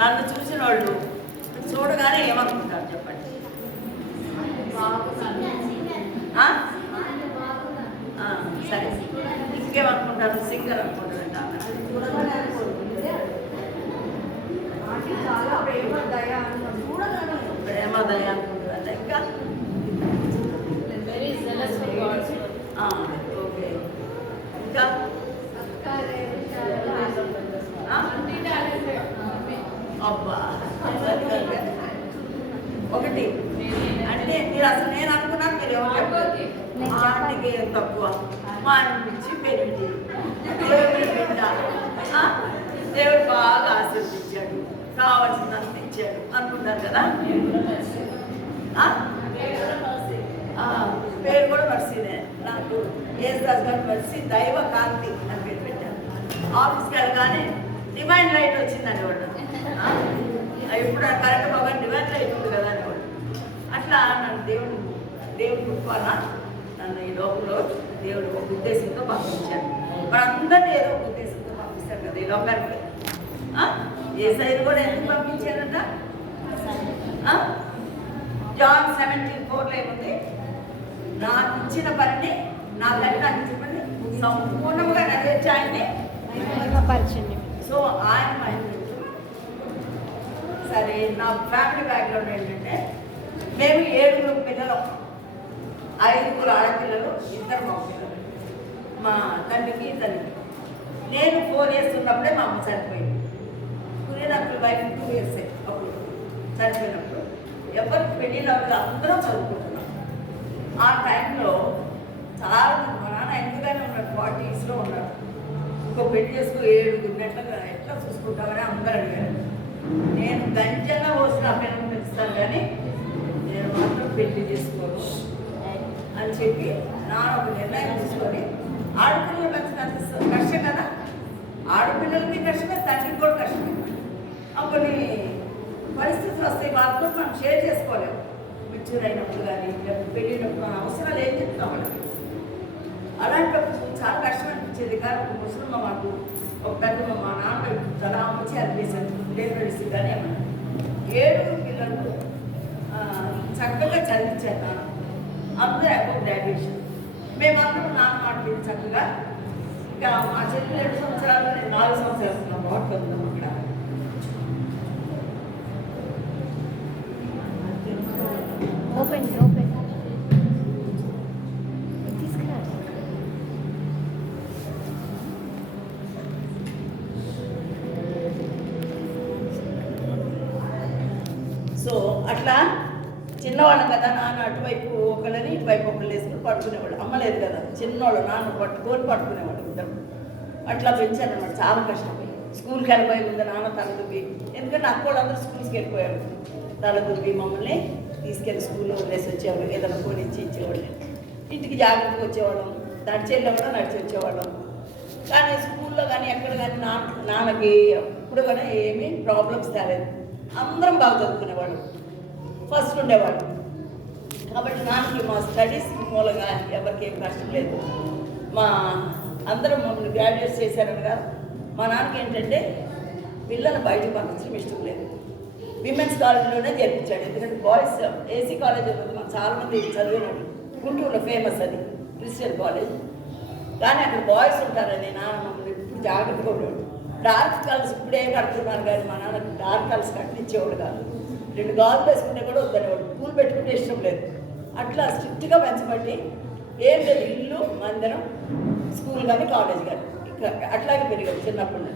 నన్ను చూసిన వాళ్ళు చూడగానే ఏమనుకుంటారు చెప్పండి? సరే, ఇంకేమనుకుంటారు? సింగర్ అనుకుంటారంట. ప్రేమ దయ అనుకుంటారంట. ఇంకా ఓకే, ఇంకా అబ్బా ఒకటి అంటే మీరు అసలు నేను అనుకున్నాను మీరు ఎవరు చెప్పారు? ఆంటీకి ఏం తక్కువ, మా అనిపించి పెరిగి దేవుడు బిడ్డ, దేవుడు బాగా ఆశీర్వదించాడు, కావాల్సినంత ఇచ్చాడు అనుకుంటారు కదా. పేరు కూడా మర్చినే. నాకు ఏసుదాస్ గారు మర్చి దైవ కాంతి అని పేరు పెట్టాను. ఆఫీస్కి వెళ్ళగానే డివైన్ లైట్ వచ్చిందని వాడు ఇప్పుడు కరెంట్ బాగా డివైన్ లైట్ ఉంది కదా అని వాడు. అట్లా నన్ను దేవుడు గొప్పన నన్ను ఈ లోకంలో దేవుడు ఒక ఉద్దేశంతో పంపించాడు. మరి అందరినీ ఏదో ఒక ఉద్దేశంతో పంపిస్తాడు కదా ఈ లోకానికి. ఏ సైడ్ కూడా ఎందుకు పంపించాడంట? జాన్ 17:4 ఏముంది? నాకు ఇచ్చిన పనిని నా తల్లి నాకు చెప్పండి సంపూర్ణంగా నెరవేర్చి ఆయన్ని మహిమపరచండి. సో ఆయన మహిమ. సరే, నా ఫ్యామిలీ బ్యాక్గ్రౌండ్ ఏంటంటే మేము 7 పిల్లలు, 5 ఆడపిల్లలు, 2 మగ పిల్లలు. మా తండ్రికి నేను 4 years ఉన్నప్పుడే మా అమ్మ చనిపోయింది. నాకు వైఫ్ 2 years అప్పుడు చనిపోయినప్పుడు ఎవరికి పెళ్ళిళ్ళు అందరూ చదువుకుంటున్నాం. ఆ టైంలో చాలా మా నాన్న ఎందుకనే ఉన్నాడు, 40s ఉన్నాడు. ఇంకో పెళ్లి చేసుకో 7 గంటలుగా ఎట్లా చూసుకుంటామని అందరూ అడిగారు. నేను గంజంగా పోసిన పిల్లలు పెంచుతాను కానీ నేను మాత్రం పెళ్లి చేసుకోను అని చెప్పి నాన్న ఒక నిర్ణయం తీసుకొని, ఆడపిల్లలు పెంచడానికి కష్టం కదా, ఆడపిల్లలకి కష్టమే, తండ్రికి కూడా కష్టమే. కొన్ని పరిస్థితులు వస్తాయి, వాళ్ళతో మనం షేర్ చేసుకోలేము. మెచ్యూర్ అయినప్పుడు కానీ లేకపోతే పెళ్ళినప్పుడు మన అవసరాలు ఏం చెప్తాం వాళ్ళకి. అలాంటప్పుడు చాలా కష్టం అనిపించేది. కానీ ఒక ముసలిమ్మ మాకు ఒక పెద్ద మా నాన్న చాలా మంచి అనిపించారు. లేబరేసి కానీ ఏమన్నా 7 పిల్లలు చక్కగా చదివించారు నాన్న. అందరూ అబౌవ్ గ్రాడ్యుయేషన్. మేమందరం నాన్న మాట చక్కగా. ఇంకా మా చెల్లి 2 సంవత్సరాలు, నేను 4 సంవత్సరాలు బాగా ఉందాం అక్కడ. ఓపెన్ తీసుకురా. సో అట్లా చిన్నవాళ్ళం కదా, నాన్న అటువైపు ఒకళ్ళని ఇటువైపు ఒకళ్ళు వేసుకుని పట్టుకునేవాళ్ళు. అమ్మలేదు కదా, చిన్నవాళ్ళు నాన్న పట్టుకునేవాళ్ళు ఇద్దరు. అట్లా పెంచాను అనమాట. చాలా కష్టపోయి స్కూల్కి వెళ్ళిపోయి ముందు నాన్న తలదుబ్బి, ఎందుకంటే అక్క వాళ్ళందరూ స్కూల్స్కి వెళ్ళిపోయారు. తలదుబ్బి మమ్మల్ని తీసుకెళ్ళి స్కూల్లో వదిలేసి వచ్చేవాళ్ళు. ఏదైనా కొని ఇచ్చేవాళ్ళు. ఇంటికి జాగ్రత్తగా వచ్చేవాళ్ళం. నడిచేళ్ళ కూడా నడిచి వచ్చేవాళ్ళం. కానీ స్కూల్లో కానీ ఎక్కడ కానీ నాన్నకి ఎప్పుడు కానీ ఏమీ ప్రాబ్లమ్స్ తేలేదు. అందరం బాగా చదువుకునేవాళ్ళు, ఫస్ట్ ఉండేవాళ్ళు. కాబట్టి నాన్నకి మా స్టడీస్ మూలంగా ఎవరికి ఏం కష్టం లేదు. మా అందరం మమ్మల్ని గ్రాడ్యుయేట్ చేశారనగా మా నాన్నకి ఏంటంటే పిల్లలు బయటకు పంపించడం ఇష్టం లేదు. విమెన్స్ కాలేజీలోనే చేర్పించాడు. ఎందుకంటే బాయ్స్ ఏసీ కాలేజ్ ఉంటుంది, మాకు చాలామంది చదివినాడు. గుంటూరులో ఫేమస్ అది క్రిస్టియన్ కాలేజ్. కానీ అక్కడ బాయ్స్ ఉంటారని నాన్న మమ్మల్ని ఇప్పుడు జాగ్రత్తగా ఉండేవాడు. డార్క్ కలర్స్ ఇప్పుడే కడుతున్నారు కానీ మా నాన్న డార్క్ కలర్స్ కట్టించేవాడు కాదు. 2 గాజులు వేసుకుంటే కూడా వద్దనేవాడు. పూలు పెట్టుకుంటే ఇష్టం లేదు. అట్లా స్ట్రిక్ట్గా పెంచబట్టి ఏం లేదు, ఇల్లు మందిరం, స్కూల్ కానీ కాలేజ్ కానీ అట్లాగే పెరిగాడు చిన్నప్పుడు.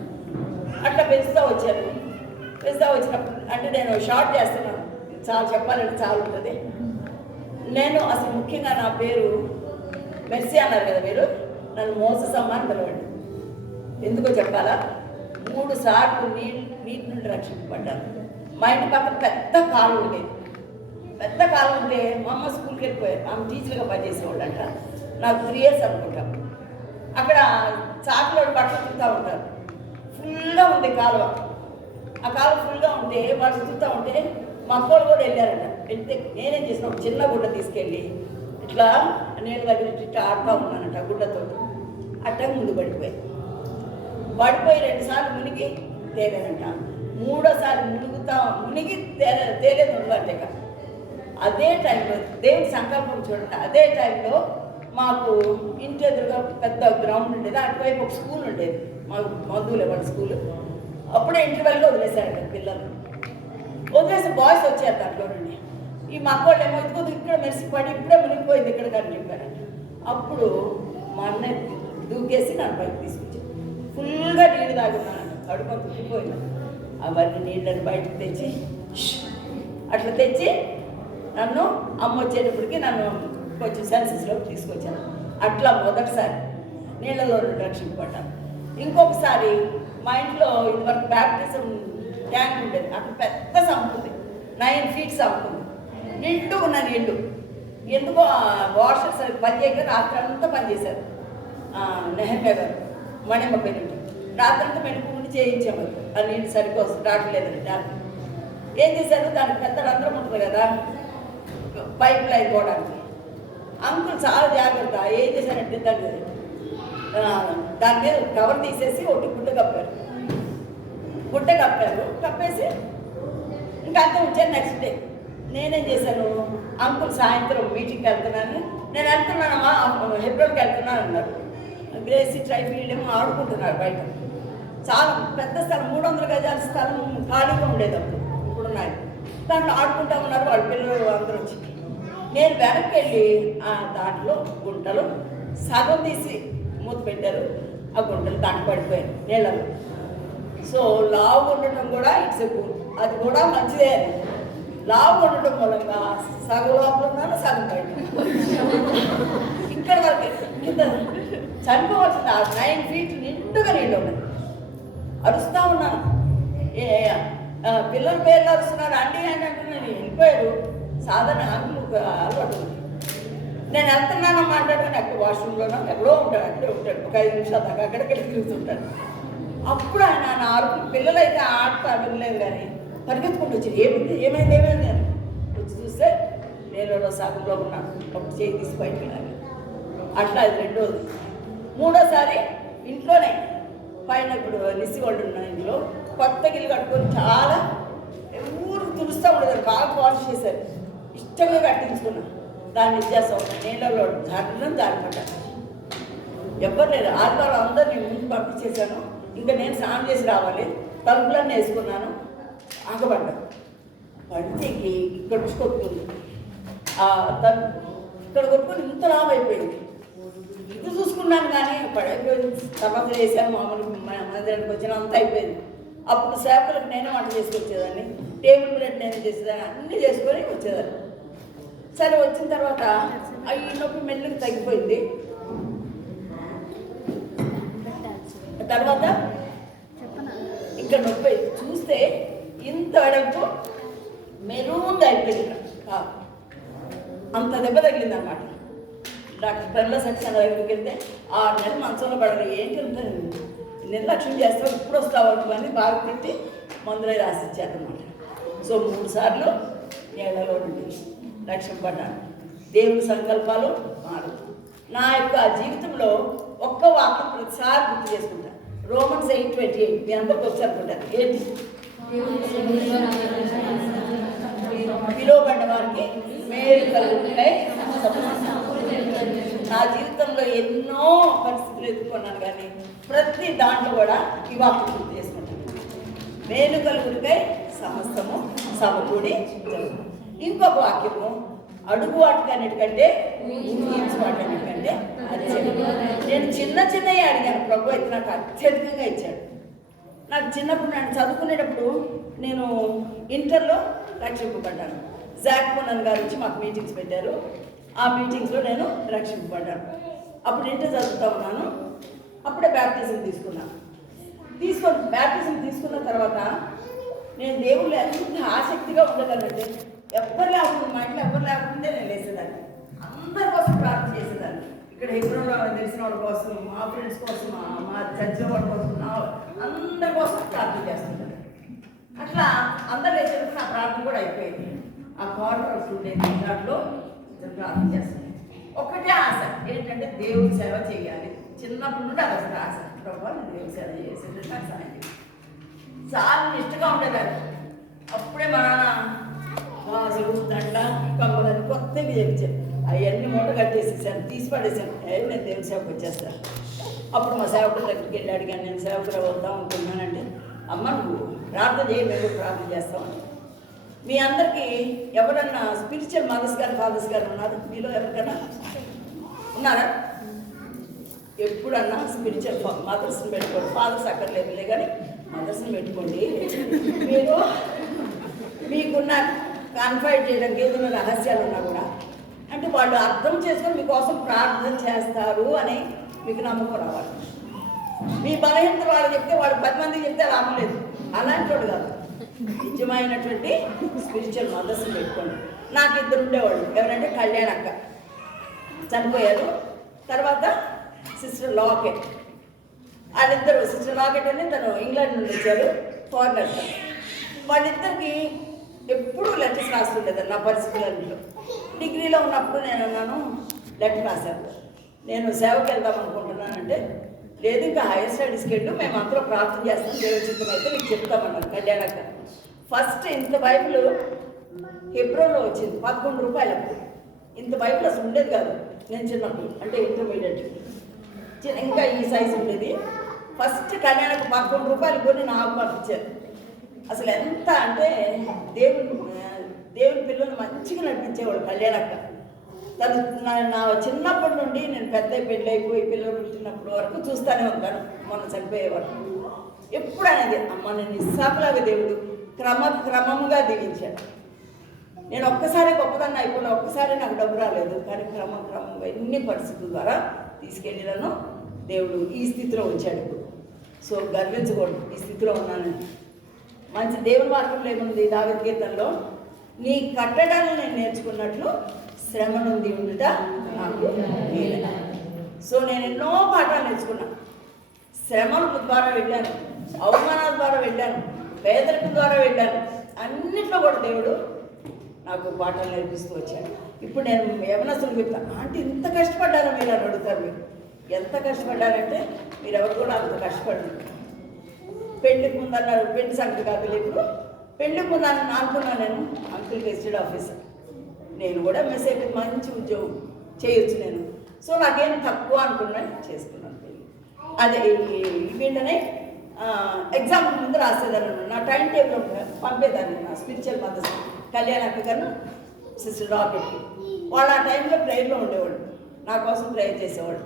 అట్లా పెంచుతూ వచ్చాను. పెంచుతూ వచ్చినప్పుడు అంటే నేను షార్ట్ చేస్తున్నాను, చాలా చెప్పాలంటే చాలా ఉంటుంది. నేను అసలు ముఖ్యంగా నా పేరు మెర్సీ అన్నారు కదా మీరు, నన్ను మోససమ్మ అని పిలవండి. ఎందుకో చెప్పాలా? 3 సార్లు నీటి నుండి రక్షింపబడ్డాను. మా ఇంటి పక్కన పెద్ద కాలువ ఉండేది. పెద్ద కాలువ ఉంటే మా అమ్మ స్కూల్కి వెళ్ళిపోయారు. ఆమె టీచర్గా పనిచేసేవాళ్ళు అంట. నాకు 3 years అనుకుంటాం. అక్కడ చాకులో బట్టలు తిరుగుతూ ఉంటారు. ఫుల్గా ఉంది కాలువ. ఆ కాలువ ఫుల్గా ఉంటే వాళ్ళు తిరుగుతూ ఉంటే మా అక్కలు కూడా వెళ్ళారంట. వెళ్తే నేనేం చేసిన ఒక చిన్న గుడ్డ తీసుకెళ్ళి ఇట్లా నీళ్ళ దగ్గర ఇట్లా ఆడుతూ ఉన్నానంట గుడ్డతో. అట్ట ముందు పడిపోయి 2 సార్లు మునిగి తేలానంట. మూడోసారి మునిగి తేలేదు ఉండబట్టే కదా. అదే టైంలో దేవుడి సంకల్పం చూడండి. అదే టైంలో మాకు ఇంటి ఎదురుగా పెద్ద గ్రౌండ్ ఉండేది, అటువైపు ఒక స్కూల్ ఉండేది, మాకు బంధువులు వాళ్ళ స్కూల్. అప్పుడే ఇంటర్వెల్గా వదిలేశారు పిల్లలు. వదిలేసి బాయ్స్ వచ్చారు దాంట్లో నుండి. ఈ మా అక్క వాళ్ళు ఏమో ఇక్కడ మెరిసిపడి ఇప్పుడే మునిగిపోయింది ఇక్కడ కానీ చెప్పారండి. అప్పుడు మా అన్నయ్య దూకేసి నన్ను బయటకు తీసుకొచ్చాను. ఫుల్గా నీళ్ళు తాగున్నాను, కడుపు తుక్కిపోయింది. అవన్నీ నీళ్ళని బయటకు తెచ్చి అట్లా తెచ్చి నన్ను అమ్మ వచ్చేటప్పటికి నన్ను కొంచెం సెన్సెస్లోకి తీసుకొచ్చాను. అట్లా మొదటిసారి నీళ్ళలో రక్షింపబడ్డాను. ఇంకొకసారి మా ఇంట్లో ఇదివరకు బ్యాప్టిజం ట్యాంక్ ఉండేది, అక్కడ పెద్ద సంపు ఉంది, 9 feet సంపు ఉంది, నిండు ఉన్న నీళ్ళు. ఎందుకో వాషర్స్ పనిచేయక రాత్రి అంతా పనిచేశారు. నెహమ్యా గారు మణిమ్మ పెళ్ళి రాత్రి అంతా మెడుకుండి చేయించాము. ఆ నీళ్ళు సరిపోసం రావట్లేదని ట్యాంక్. ఏం చేశారు, దానికి పెద్ద రంధ్రం ఉంటుంది కదా పైప్ లైన్ పోవడానికి. అంకుల్ చాలా జాగ్రత్త ఏం చేశారంటే దాని మీద కవర్ తీసేసి ఒకటి గుడ్డ కప్పారు. కప్పేసి ఇంకా అంతా ఉంచాను. నెక్స్ట్ డే నేనేం చేశాను, అంకుల్ సాయంత్రం మీటింగ్కి వెళ్తున్నాను, నేను వెళ్తున్నానమ్మా హెబ్రోన్కి వెళ్తున్నాను అన్నారు. గ్రేసీ ట్రైఫీల్డ్ ఏమో ఆడుకుంటున్నారు బయట. చాలా పెద్ద స్థలం, 300 గజాల స్థలం ఖాళీగా ఉండేది అప్పుడు, ఇప్పుడు ఉన్నాయి. దాంట్లో ఆడుకుంటా ఉన్నారు వాళ్ళ పిల్లలు అందరూ వచ్చి. నేను వెనక్కి వెళ్ళి దాంట్లో గుంటలు సగం తీసి మూత పెట్టారు. ఆ గుంటలు దాంట్లో పడిపోయాయి నీళ్ళలో. సో లావు ఉండటం కూడా ఇట్స్ ఎ గుడ్, అది కూడా మంచిదే. అని లావు ఉండటం మూలంగా సగం లోపల ఉన్నాను, సగం బయట. ఇక్కడ వరకు కింద చనిపోవాల్సింది. ఆ 9 feet నిండుగా నీళ్ళు ఉన్నాయి. అరుస్తూ ఉన్నాను, పిల్లల పేర్లు అరుస్తున్నారు, అండి అని అంటున్నాను. వెళ్ళిపోయారు. సాధారణ ఆంగ్లు అలవాటు ఉంది. నేను వెళ్తున్నాను మాట్లాడుకుని అక్కడ వాష్రూమ్లోనో ఎక్కడో ఉంటాడు, అక్కడే ఉంటాడు. ఒక 5 నిమిషాలు దాకా అక్కడికి తిరుగుతుంటాడు. అప్పుడు ఆయన నా అరుపులు, పిల్లలైతే ఆడతా వినలేదు కానీ పరిగెత్తుకుంటూ వచ్చి ఏమైంది అని వచ్చి చూస్తే నేను సగంలో ఉన్నాను. అప్పుడు చేయి తీసి బయటకు వెళ్ళాలి. అట్లా అది రెండోది. మూడోసారి ఇంట్లోనే పైన ఇప్పుడు నిసి వాళ్ళు ఉన్న ఇంట్లో కొత్త గిల్లు కట్టుకొని చాలా ఊరికి తుడుస్తూ ఉండేది, బాగా పాలిష్ చేశారు. ఇష్టంగా కట్టించుకున్నాను. దాన్ని ఇచ్చేస్తా ఉన్నాను. నీళ్ళలో జారిపడ్డాను. ఎవ్వరు లేరు. ఆదివారం అందరినీ ముందు పంపించేశాను. ఇంకా నేను స్నానం చేసి రావాలి. తలుపులన్నీ వేసుకున్నాను. ఆగబడ్డాను. పడితే ఇక్కడ కొట్టుకుంది. ఇక్కడ కొట్టుకొని ఇంత లాభ అయిపోయింది. ఇది చూసుకున్నాను కానీ పడైపోయింది. తర్వాత వేసాను. మామూలు మందిరానికి వచ్చిన అంత అయిపోయింది. అప్పుడు సేవకులకు నేనే వంట చేసుకొచ్చేదాన్ని, టేబుల్ ప్లేట్ నేనే చేసేదాన్ని, అన్నీ చేసుకొని వచ్చేదాన్ని. సరే వచ్చిన తర్వాత ఈ నొప్పి మెల్లికి తగ్గిపోయింది. తర్వాత ఇక్కడ నొప్పి చూస్తే ఇంత అడపు మెరూన్గా అయిపోయింది. అంత దెబ్బ తగిలింది అన్నమాట. డాక్టర్ పెర్ల సెక్షన్ దగ్గరికి వెళ్తే 6 నెలలు మంచంలో పడదు. ఏంటి ఉంటుంది, నిర్లక్ష్యం చేస్తావు, ఇప్పుడు వస్తావు అని బాగా పెట్టి మందులై రాసిచ్చారనమాట. సో 3 సార్లు నీళ్ళలో నుండి రక్షింపడ్డాను. దేవుడి సంకల్పాలు మారదు. నా యొక్క జీవితంలో ఒక్క వాక్యం ప్రతిసారి గుర్తు చేసుకుంటాను. రోమన్స్ 8:28 మీ అందరికి వచ్చారనుకుంటారు. ఏంటి, పిలువబడ్డ వారికి మేలు కలుగుతాయి. నా జీవితంలో ఎన్నో పరిస్థితులు ఎదుర్కొన్నాను కానీ ప్రతి దాంట్లో కూడా ఈ వాక్యం గుర్తు చేసుకుంటాను. మేలు కలుగుతాయి, సమస్తము సమకూడి జరుగుతుంది. ఇంకొక వాక్యము, అడుగు వాటికన్నిటికంటే వాటన్నిటికంటే నేను చిన్నవి అడిగాను. ప్రభు అయితే నాకు అత్యధికంగా ఇచ్చాడు. నాకు చిన్నప్పుడు నేను చదువుకునేటప్పుడు నేను ఇంటర్లో రక్షింపబడ్డాను. జాక్మోనన్ గారు వచ్చి మాకు మీటింగ్స్ పెట్టారు. ఆ మీటింగ్స్లో నేను రక్షింపబడ్డాను. అప్పుడు ఇంటర్ చదువుతూ ఉన్నాను. అప్పుడే బ్యాప్టిజం తీసుకున్నాను. బ్యాప్టిజం తీసుకున్న తర్వాత నేను దేవుళ్ళు ఎంత ఆసక్తిగా ఉండగలంటే ఎవరు లేకుండా, మా ఇంట్లో ఎవరు లేకుంటే నేను లేసేదాన్ని. అందరి కోసం ప్రార్థన చేసేదాన్ని. ఇక్కడ హెబ్రోన్లో తెలిసిన వాళ్ళ కోసం, మా ఫ్రెండ్స్ కోసం, మా చర్చ్ వాళ్ళ కోసం, అందరి కోసం ప్రార్థన చేస్తుంటాను. అట్లా అందరు లేచేటప్పుడు నా ప్రార్థన కూడా అయిపోయింది. ఆ కార్నర్ ఉండేది దాంట్లో ప్రార్థన చేస్తుంది. ఒక్కటే ఆశ ఏంటంటే దేవుడి సేవ చేయాలి. చిన్నప్పటి నుండి అది ఆశ. ప్రభావ నేను దేవుడి సేవ చేసేది నాకు సాయం. చాలా నిష్ఠగా ఉండేదాన్ని. అప్పుడే మా నాన్న అసలు దండ కమ్మలని కొత్తవి చేయించాను. అవన్నీ మూట కట్టేసేసాను, తీసి పడేసాను. నేను దేవుని సేవకు వచ్చేస్తాను. అప్పుడు మా సేవకుల దగ్గరికి వెళ్ళి అడిగాను, నేను సేవకులు వద్దాం అనుకున్నానంటే, అమ్మ నువ్వు ప్రార్థన చేయి, మేము ప్రార్థన చేస్తామని. మీ అందరికీ ఎవరన్నా స్పిరిచువల్ మదర్స్ గారు ఫాదర్స్ గారు ఉన్నారు? మీలో ఎవరికన్నా ఉన్నారా? ఎప్పుడన్నా స్పిరిచువల్ మదర్స్ని పెట్టుకోండి. ఫాదర్స్ అక్కర్లేదులే కానీ మదర్స్ని పెట్టుకోండి. మీరు మీకున్న కన్ఫైడ్ చేయడానికి ఏదైనా రహస్యాలు ఉన్నా కూడా అంటే వాళ్ళు అర్థం చేసుకొని మీకోసం ప్రార్థన చేస్తారు అని మీకు నమ్మకం రావాలి. మీ బలహీనత వాళ్ళు చెప్తే వాళ్ళు 10 మందికి చెప్తే లాభం లేదు. అలాంటి వాడు కాదు, నిజమైనటువంటి స్పిరిచువల్ మదర్స్ని పెట్టుకోండి. నాకు 2 ఉండేవాళ్ళు. ఎవరంటే కళ్యాణ్ అక్క చనిపోయారు, తర్వాత సిస్టర్ లాకెట్. వాళ్ళిద్దరు సిస్టర్ లాకెట్ అని తను ఇంగ్లాండ్ నుండి వచ్చారు, ఫారినర్. వాళ్ళిద్దరికి ఎప్పుడూ లెటర్స్ రాస్తుండేదాన్ని నా పరిస్థితులలో. డిగ్రీలో ఉన్నప్పుడు నేను అన్నాను, లెటర్ రాశాను, నేను సేవకి వెళ్దాం అనుకుంటున్నానంటే, లేదు ఇంకా హైయర్ స్టడీస్కి వెళ్ళు, మేము అందరూ ప్రార్థన చేస్తాం, దేవచిత్తం అయితే నీకు చెప్తామన్నారు కళ్యాణక్క. ఫస్ట్ ఇంత బైబిల్ హెబ్రోన్లో వచ్చింది, 11 రూపాయలు. అప్పుడు ఇంత బైబిల్ అసలు ఉండేది కాదు నేను చిన్నప్పుడు, అంటే ఇంటర్మీడియట్. ఇంకా ఈ సైజు ఉండేది. ఫస్ట్ కళ్యాణకు 11 రూపాయలు కొని నాకు పంపించారు. అసలు ఎంత అంటే దేవుని పిల్లలు మంచిగా నడిపించేవాడు కళ్యాణక్క. తను నా చిన్నప్పటి నుండి నేను పెద్ద పెళ్ళి అయిపోయి పిల్లలు పుట్టినప్పుడు వరకు చూస్తూనే ఉంటాను. మొన్న చనిపోయే వరకు ఎప్పుడు అనేది, అమ్మ నేను నిస్సాకులాగా దేవుడు క్రమముగా దిగించాడు. నేను ఒక్కసారి గొప్పదాన్ని అయిపోయినా, ఒక్కసారి నాకు డబ్బు రాలేదు, కానీ క్రమంగా ఎన్ని పరిస్థితుల ద్వారా తీసుకెళ్ళి నన్ను దేవుడు ఈ స్థితిలో ఉంచాడు. సో గర్వించకూడదు, ఈ స్థితిలో ఉన్నానని. మంచి దేవుని వాక్యంలో ఏముంది? దావీదు కీర్తనలో, నీ కట్టడాన్ని నేను నేర్చుకున్నట్లు శ్రమ నుండి ఉండుట నాకు మేలు. సో నేను ఎన్నో పాఠాలు నేర్చుకున్నా. శ్రమల ద్వారా వెళ్ళాను, అవమానాల ద్వారా వెళ్ళాను, పేదరికం ద్వారా వెళ్ళాను. అన్నిట్లో కూడా దేవుడు నాకు పాఠాలు నేర్పిస్తూ వచ్చాడు. ఇప్పుడు నేను యవనస్తులు చెప్తాను, అంటే ఇంత కష్టపడ్డారా మీరు అని అడుగుతారు. మీరు ఎంత కష్టపడ్డారంటే మీరు ఎవరు కూడా అంత కష్టపడరు. పెళ్లికి ముందు అన్నారు, పెళ్లి సంగతి కాదు. ఇప్పుడు పెళ్లికి ముందు అనుకున్నాను నేను, అంకుల్ గెస్టెడ్ ఆఫీసర్, నేను కూడా ఎంఎస్సీ మంచి ఉద్యోగం చేయొచ్చు నేను. సో నాకేం తక్కువ అనుకున్నాను, చేసుకున్నాను పెళ్ళి. అదే వీళ్ళనే ఎగ్జామ్ ముందు రాసేదాన్ని, నా టైం టేబుల్ పంపేదాన్ని. నా స్పిరిచువల్ మదర్స్ కళ్యాణక్క గారు సిస్టర్ రాకెట్కి వాళ్ళు ఆ టైంలో ప్రేయర్లో ఉండేవాళ్ళు, నా కోసం ప్రేయర్ చేసేవాళ్ళు.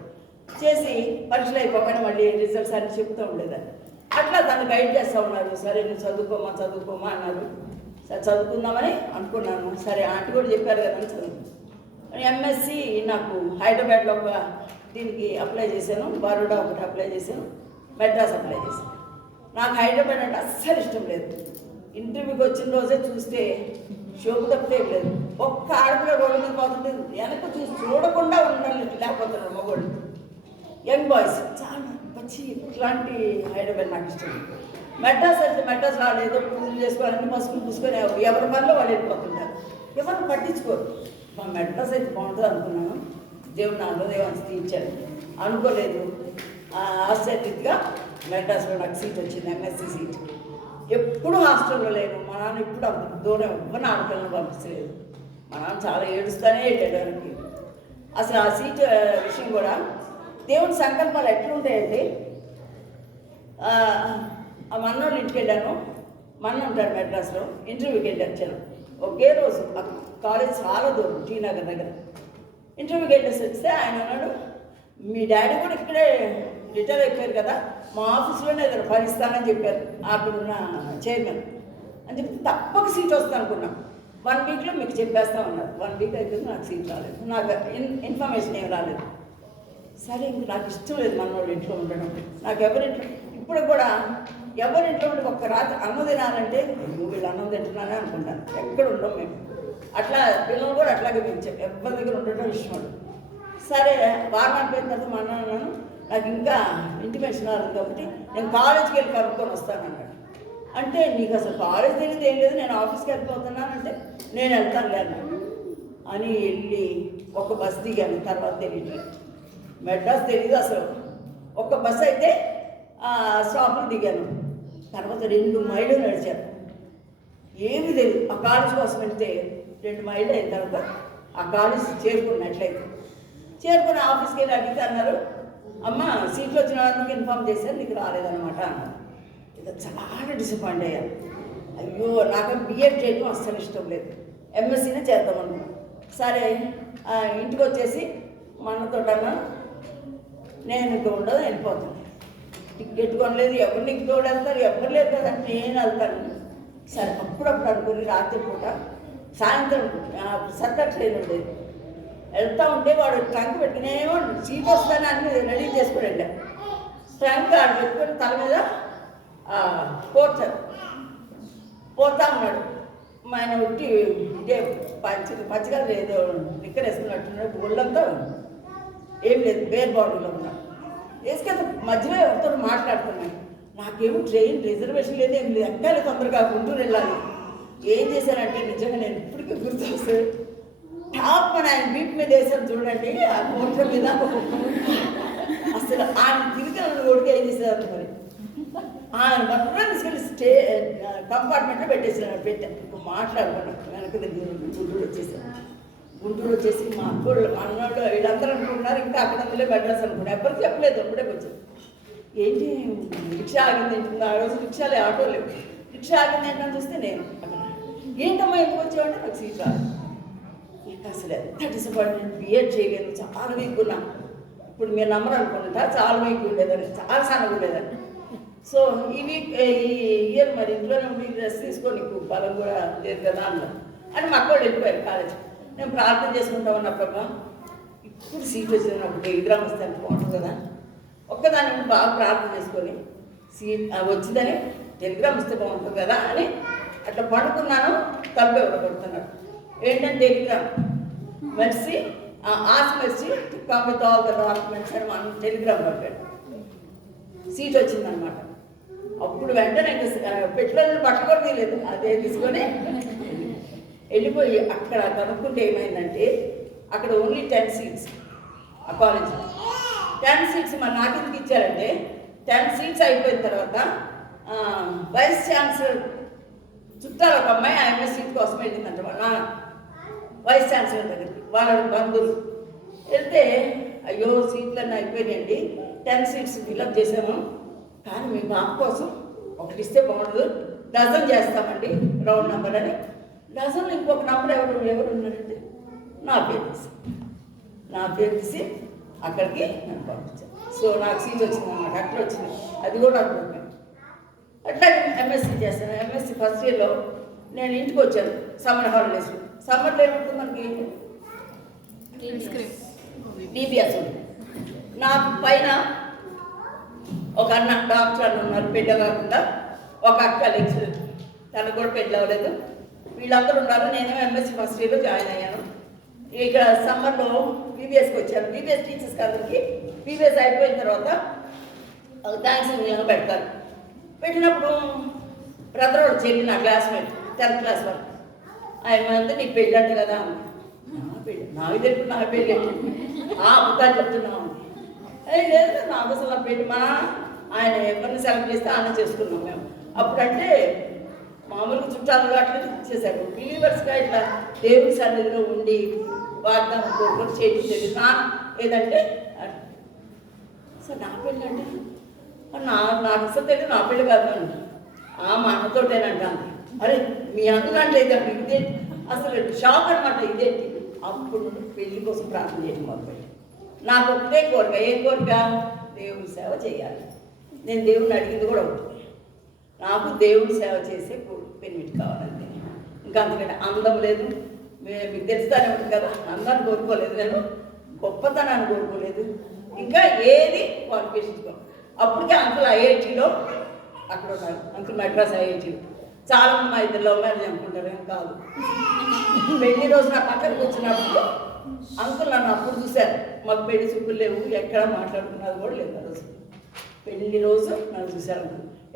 చేసి పరీక్షలు అయిపోగానే మళ్ళీ రిజల్ట్స్ అని చెప్తూ ఉండేదాన్ని. అట్లా దాన్ని గైడ్ చేస్తూ ఉన్నారు. సరే నువ్వు చదువుకోమా అన్నారు. సరే చదువుకుందామని అనుకున్నాను. సరే ఆంటీ కూడా చెప్పారు కదా అని చదువు. ఎంఎస్సి నాకు హైదరాబాద్లో ఒక దీనికి అప్లై చేశాను, బరోడా ఒకటి అప్లై చేశాను, మెడ్రాస్ అప్లై చేశాను. నాకు హైదరాబాద్ అంటే అస్సలు ఇష్టం లేదు. ఇంటర్వ్యూకి వచ్చిన రోజే చూస్తే షోకు తప్పితే లేదు. ఒక్క ఆడపిల్ల రోడ్డు మీద పోతుంటే వెనక చూసి చూడకుండా ఉండాలి, లేకపోతున్నారు మగోళ్ళు, యంగ్ బాయ్స్ చాలా వచ్చి. ఇట్లాంటి హైదరాబాద్ నాకు ఇష్టం. మెడ్రాస్ అయితే మెడ్రాస్ రాలేదు, పూజలు చేసుకోవాలని పసుపులు పూసుకొని ఎవరి పనిలో వాళ్ళు వెళ్ళిపోతుంటారు, ఎవరు పట్టించుకోరు. మా మెడ్రాస్ అయితే బాగుంటుంది అనుకున్నాను. దేవుడు నా హృదయాన్ని తీర్చాడు. అనుకోలేదు, ఆశ్చర్యంగా మెడ్రాస్లో నాకు సీట్ వచ్చింది, ఎంఎస్సీ సీట్. ఎప్పుడు హాస్టల్లో లేను. మా నాన్న ఇప్పుడు అంత దూరం ఎవరిని ఆడపిల్లని పంపించలేదు. మా నాన్న చాలా ఏడుస్తూనే వెళ్ళేదానికి. అసలు ఆ సీట్ విషయం కూడా దేవుని సంకల్పాలు ఎట్లుంటాయంటే, ఆ మన్నోళ్ళు ఇంటికి వెళ్ళాను. మన్న ఉంటాడు మెడ్రాస్లో, ఇంటర్వ్యూకి వెళ్ళి వచ్చాను. ఒకే రోజు కాలేజ్ చాలా దూరం, టీ నగర్ దగ్గర. ఇంటర్వ్యూకి వెళ్ళేసి వస్తే ఆయన అన్నాడు, మీ డాడీ కూడా ఇక్కడే రిటైర్ అయిపోయారు కదా, మా ఆఫీస్లోనే ఏదైనా భరిస్తానని చెప్పారు అక్కడున్న చైర్మన్ అని చెప్తే తప్పక సీట్ వస్తుంది అనుకున్నాం. 1 వీక్లో మీకు చెప్పేస్తామన్నారు. 1 వీక్ అయితే నాకు సీట్ రాలేదు, నాకు ఇన్ఫర్మేషన్ ఏం రాలేదు. సరే ఇంక నాకు ఇష్టం లేదు మనోళ్ళు ఇంట్లో ఉండడం. నాకు ఎవరింట్లో ఇప్పుడు కూడా ఎవరింట్లో ఉండి ఒక్క రాత్రి అన్నం తినాలంటే వీళ్ళు అన్నం తింటున్నానే అనుకుంటాను. ఎక్కడ ఉండం మేము. అట్లా పిల్లలు కూడా అట్లాగే పెంచాం, ఎవరి దగ్గర ఉండటం ఇష్టం. సరే వారం అయిపోయిన తర్వాత మా అన్న అన్నాను, నాకు ఇంకా ఇంటిమేషన్ రాలేదు కాబట్టి నేను కాలేజ్కి వెళ్ళి కనుక్కొని వస్తానన్నాడు. అంటే నీకు అసలు కాలేజ్ తెలియదు ఏం లేదు, నేను ఆఫీస్కి వెళ్ళిపోతున్నానంటే నేను వెళ్తాను లేదు అని వెళ్ళి ఒక బస్ దిగాను. తర్వాత తెలియదు, మెడ్రాస్ తెలీదు అసలు. ఒక బస్సు అయితే స్టాప్లో దిగాను. తర్వాత 2 మైళ్ళు నడిచారు. ఏమీ తెలియదు. ఆ కాలేజ్ కోసం వెళ్తే 2 మైళ్ళు అయిన తర్వాత ఆ కాలేజ్ చేరుకున్నట్లయితే చేరుకుని ఆఫీస్కి వెళ్ళి అడిగితే అన్నారు, అమ్మ సీట్లు వచ్చిన వాళ్ళకి ఇన్ఫామ్ చేశారు, నీకు రాలేదన్నమాట అన్నారు. ఇది చాలా డిసప్పాయింట్ అయ్యాను. అయ్యో నాకు బిఎడ్ చేయడం అస్సలు ఇష్టం లేదు, ఎంఎస్సీనే చేద్దాం అనుకున్నాను. సరే ఇంటికి వచ్చేసి మా అన్నతో అన్నాను, నేను ఇంకా ఉండదు వెళ్ళిపోతాను, టికెట్ కొనలేదు, ఎవరు నీకు తోడు వెళ్తారు, ఎవరు లేదు కదంటే నేను వెళ్తాను. సరే అప్పుడప్పుడు అనుకుని రాత్రిపూట సాయంత్రం సత్తా ట్రైన్ ఉండేది, వెళ్తూ ఉంటే వాడు ట్రంక్ పెట్టుకునేమో సీట్ వస్తాను అన్ని రెడీ చేసుకుని వెళ్ళాను. ట్రంక్ ఆడ పెట్టుకొని తల మీద పోతా ఉన్నాడు. ఆయన ఉట్టి ఇదే పచ్చిగా ఏదో లిక్కర్ వేసుకున్నట్టున్నాడు, ఒళ్ళంతా ఏం లేదు, బేర్ బాడీలో ఉన్నాడు. వేసుకెళ్తే మధ్యలో ఎవరితో మాట్లాడుతున్నాడు. నాకేమో ట్రైన్ రిజర్వేషన్ లేదు, ఏం లేదు, ఎక్కాలి తొందరగా గుంటూరు వెళ్ళాలి. ఏం చేశానంటే నిజంగా నేను ఇప్పటికీ గుర్తొస్తాను, టాప్ అని ఆయన బీప్ మీద వేసాను చూడండి, ఆ మోటర్ మీద అసలు ఆయన తిరిగి కొడుకు ఏం చేసేవారు మరి, ఆయన మొత్తం తీసుకెళ్ళి కంపార్ట్మెంట్లో పెట్టాను. మాట్లాడుకున్నాను. వెనక గుంటూరు వచ్చేసి మా అక్కళ్ళు అన్నోళ్ళు వీళ్ళందరూ అనుకుంటున్నారు ఇంకా అక్కడ అందులో మెడ్రాస్ అనుకున్నారు. ఎవరికి చెప్పలేదు, అప్పుడే వచ్చాను. ఏంటి రిక్షా ఆగింది ఏంటి, ఆ రోజు రిక్షాలే ఆటో లేవు, రిక్షా ఆగింది ఏంటని చూస్తే నేను ఏంటమ్మా ఎందుకు వచ్చావంటే నాకు సీట్ రాదు. అసలు ఎంత డిసప్పాయింట్మెంట్, బిఎడ్ చేయలేదు, చాలా వీక్ ఉన్నా. ఇప్పుడు మీరు నమ్మరు అనుకుంటా, చాలా వీక్ ఉండేదని, చాలా సన్నగా ఉండేదని. సో ఈ ఇయర్ మరి ఇంట్లోనే ఉండి డ్రెస్ తీసుకొని నీకు బలం కూడా లేదు కదా అన్నారు. అని మా అక్క వెళ్ళిపోయారు కాలేజ్. నేను ప్రార్థన చేసుకుంటా ఉన్నప్పుడు ఇప్పుడు సీట్ వచ్చినప్పుడు టెలిగ్రామ్ వస్తే ఎంత బాగుంటుంది కదా, ఒక్కదాన్ని బాగా ప్రార్థన చేసుకొని సీట్ వచ్చిందని టెలిగ్రామ్ వస్తే బాగుంటుంది కదా అని అట్లా పడుకున్నాను. తలుపు ఎవరు కొడుతున్నాడు, ఏంటంటే Telegram Mercy as Mercy to come with all the documents అని మనం టెలిగ్రామ్ పట్టాడు. సీట్ వచ్చిందనమాట. అప్పుడు వెంటనే పెట్టుబడులు బట్టలు తీయలేదు, అదే తీసుకొని వెళ్ళిపోయి అక్కడ కనుక్కుంటే ఏమైందంటే అక్కడ ఓన్లీ 10 సీట్స్ ఆ కాలేజ్. 10 సీట్స్ మరి నాకు ఎందుకు ఇచ్చారంటే 10 సీట్స్ అయిపోయిన తర్వాత వైస్ ఛాన్సలర్ చుట్టాలు ఒక అమ్మాయి ఆమె సీట్ కోసం వెళ్ళిందంట వాళ్ళ వైస్ ఛాన్సలర్ దగ్గరికి, వాళ్ళ బంధువులు వెళ్తే అయ్యో సీట్లన్నీ అయిపోయినాయండి, 10 సీట్స్ ఫిల్అప్ చేసాము, కానీ మీ పాప కోసం ఒకటి ఇస్తే బాగుండదు, డజన్ చేస్తామండి రౌండ్ నెంబర్ అని. డజన్ ఇంకొక నెంబర్ ఎవరు ఉన్నారంటే నా పేరు తీసి అక్కడికి నన్ను పంపించాను. సో నాకు సీట్ వచ్చింది అన్నమాట. అట్లా వచ్చింది, అది కూడా అనుకుంటున్నాను. అట్లా ఎంఎస్సీ చేస్తాను. ఎంఎస్సీ ఫస్ట్ ఇయర్లో నేను ఇంటికి వచ్చాను సమ్మర్ హాలిడేస్. సమ్మర్లో ఏముంటుంది మనకి డిబిఎస్ ఉంది. నాకు పైన ఒక అన్న డాక్టర్ అన్న ఉన్నారు, పెళ్ళి కాకుండా, ఒక అక్క లెక్చరర్, తనకు కూడా పెళ్ళి అవ్వలేదు. వీళ్ళందరూ ఉన్నారు. నేను ఎంఎస్సీ ఫస్ట్ ఇయర్లో జాయిన్ అయ్యాను. ఇక సమ్మర్లో బీబీఎస్కి వచ్చాను. బీబీఎస్ టీచర్స్కి అందరికీ బీబీఎస్ అయిపోయిన తర్వాత థ్యాంక్స్ గివింగ్ పెడతారు. పెట్టినప్పుడు బ్రదర్ వాడు చెల్లి నా క్లాస్మేట్ 10th క్లాస్ వరకు ఆయన మంది నీకు పెళ్ళి అంటే కదా నా పెళ్ళి, నాకు తెలుపు నా పెళ్ళి అబద్ధాలు చెప్తున్నాము. లేదు నాకు అసలు నా పెళ్ళి మా ఆయన ఎవరిని సెలెక్ట్ చేస్తే ఆయన చేసుకున్నాం మేము. అప్పుడంటే మామూలుగా చుట్టాలు అట్లా చేశారు. బిలీవర్స్గా ఇట్లా దేవుడి సన్నిధిలో ఉండి వాగ్దానం కోరుకొని చేయించేది నా ఏదంటే సార్ నా పెళ్ళి అంటే నాకు అసలు తెలియదు, నా పెళ్ళి కాదు అండి, మా అన్నతోటేనంటాను. అరే మీ అన్నదంటే ఇదండి, ఇదేంటి అసలు షాక్ అనమాట, ఇదేంటి. అప్పుడు పెళ్ళి కోసం ప్రార్థన చేయడం మొదలుపెట్టి నాకు ఒకటే కోరిక, ఏ కోరిక, దేవుడి సేవ చేయాలి. నేను దేవుడిని అడిగింది కూడా ఉంటుంది, నాకు దేవుడి సేవ చేసే పెన్మిటి కావాలంటే. ఇంకా అందుకంటే అందం లేదు, మీకు తెలుస్తానే ఉంటుంది కదా, అందాన్ని కోరుకోలేదు నేను, గొప్పతనాన్ని కోరుకోలేదు, ఇంకా ఏది క్వాలిఫికేషన్. అప్పటికే అంకుల్ ఐఐటీలో అక్కడ ఉన్నారు, అంకుల్ మెడ్రాస్ ఐఐటీలో. చాలామంది మా ఇద్దరు లవ్ మ్యారేజ్ అనుకుంటారు, ఏం కాదు. పెళ్లి రోజు నా పక్కనకి వచ్చినప్పుడు అంకుల్ నన్ను అప్పుడు చూశారు. మాకు పెళ్లి చూపులు లేవు, ఎక్కడ మాట్లాడుకున్నది కూడా లేదు. ఆ రోజు పెళ్లి రోజు నన్ను చూశారు.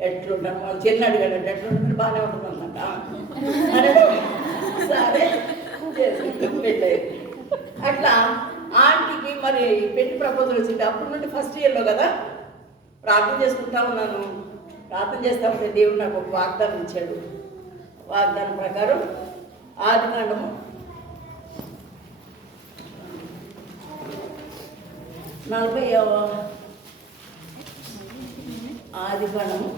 ఎట్లుంటాను వాళ్ళు చెల్లిని అడిగాడంటే ఎట్లుంటుంది, బాగానే ఉంటుంది అన్నమాట. సరే పెళ్ళి అట్లా ఆంటీకి మరి పెళ్లి ప్రపోజల్ వచ్చింది. అప్పటి నుండి ఫస్ట్ ఇయర్లో కదా ప్రార్థన చేసుకుంటా ఉన్నాను. ప్రార్థన చేస్తా ఉంటే దేవుడు నాకు ఒక వాగ్దానం ఇచ్చాడు. వాగ్దానం ప్రకారం ఆదికాండము 40వ ఆదికాండము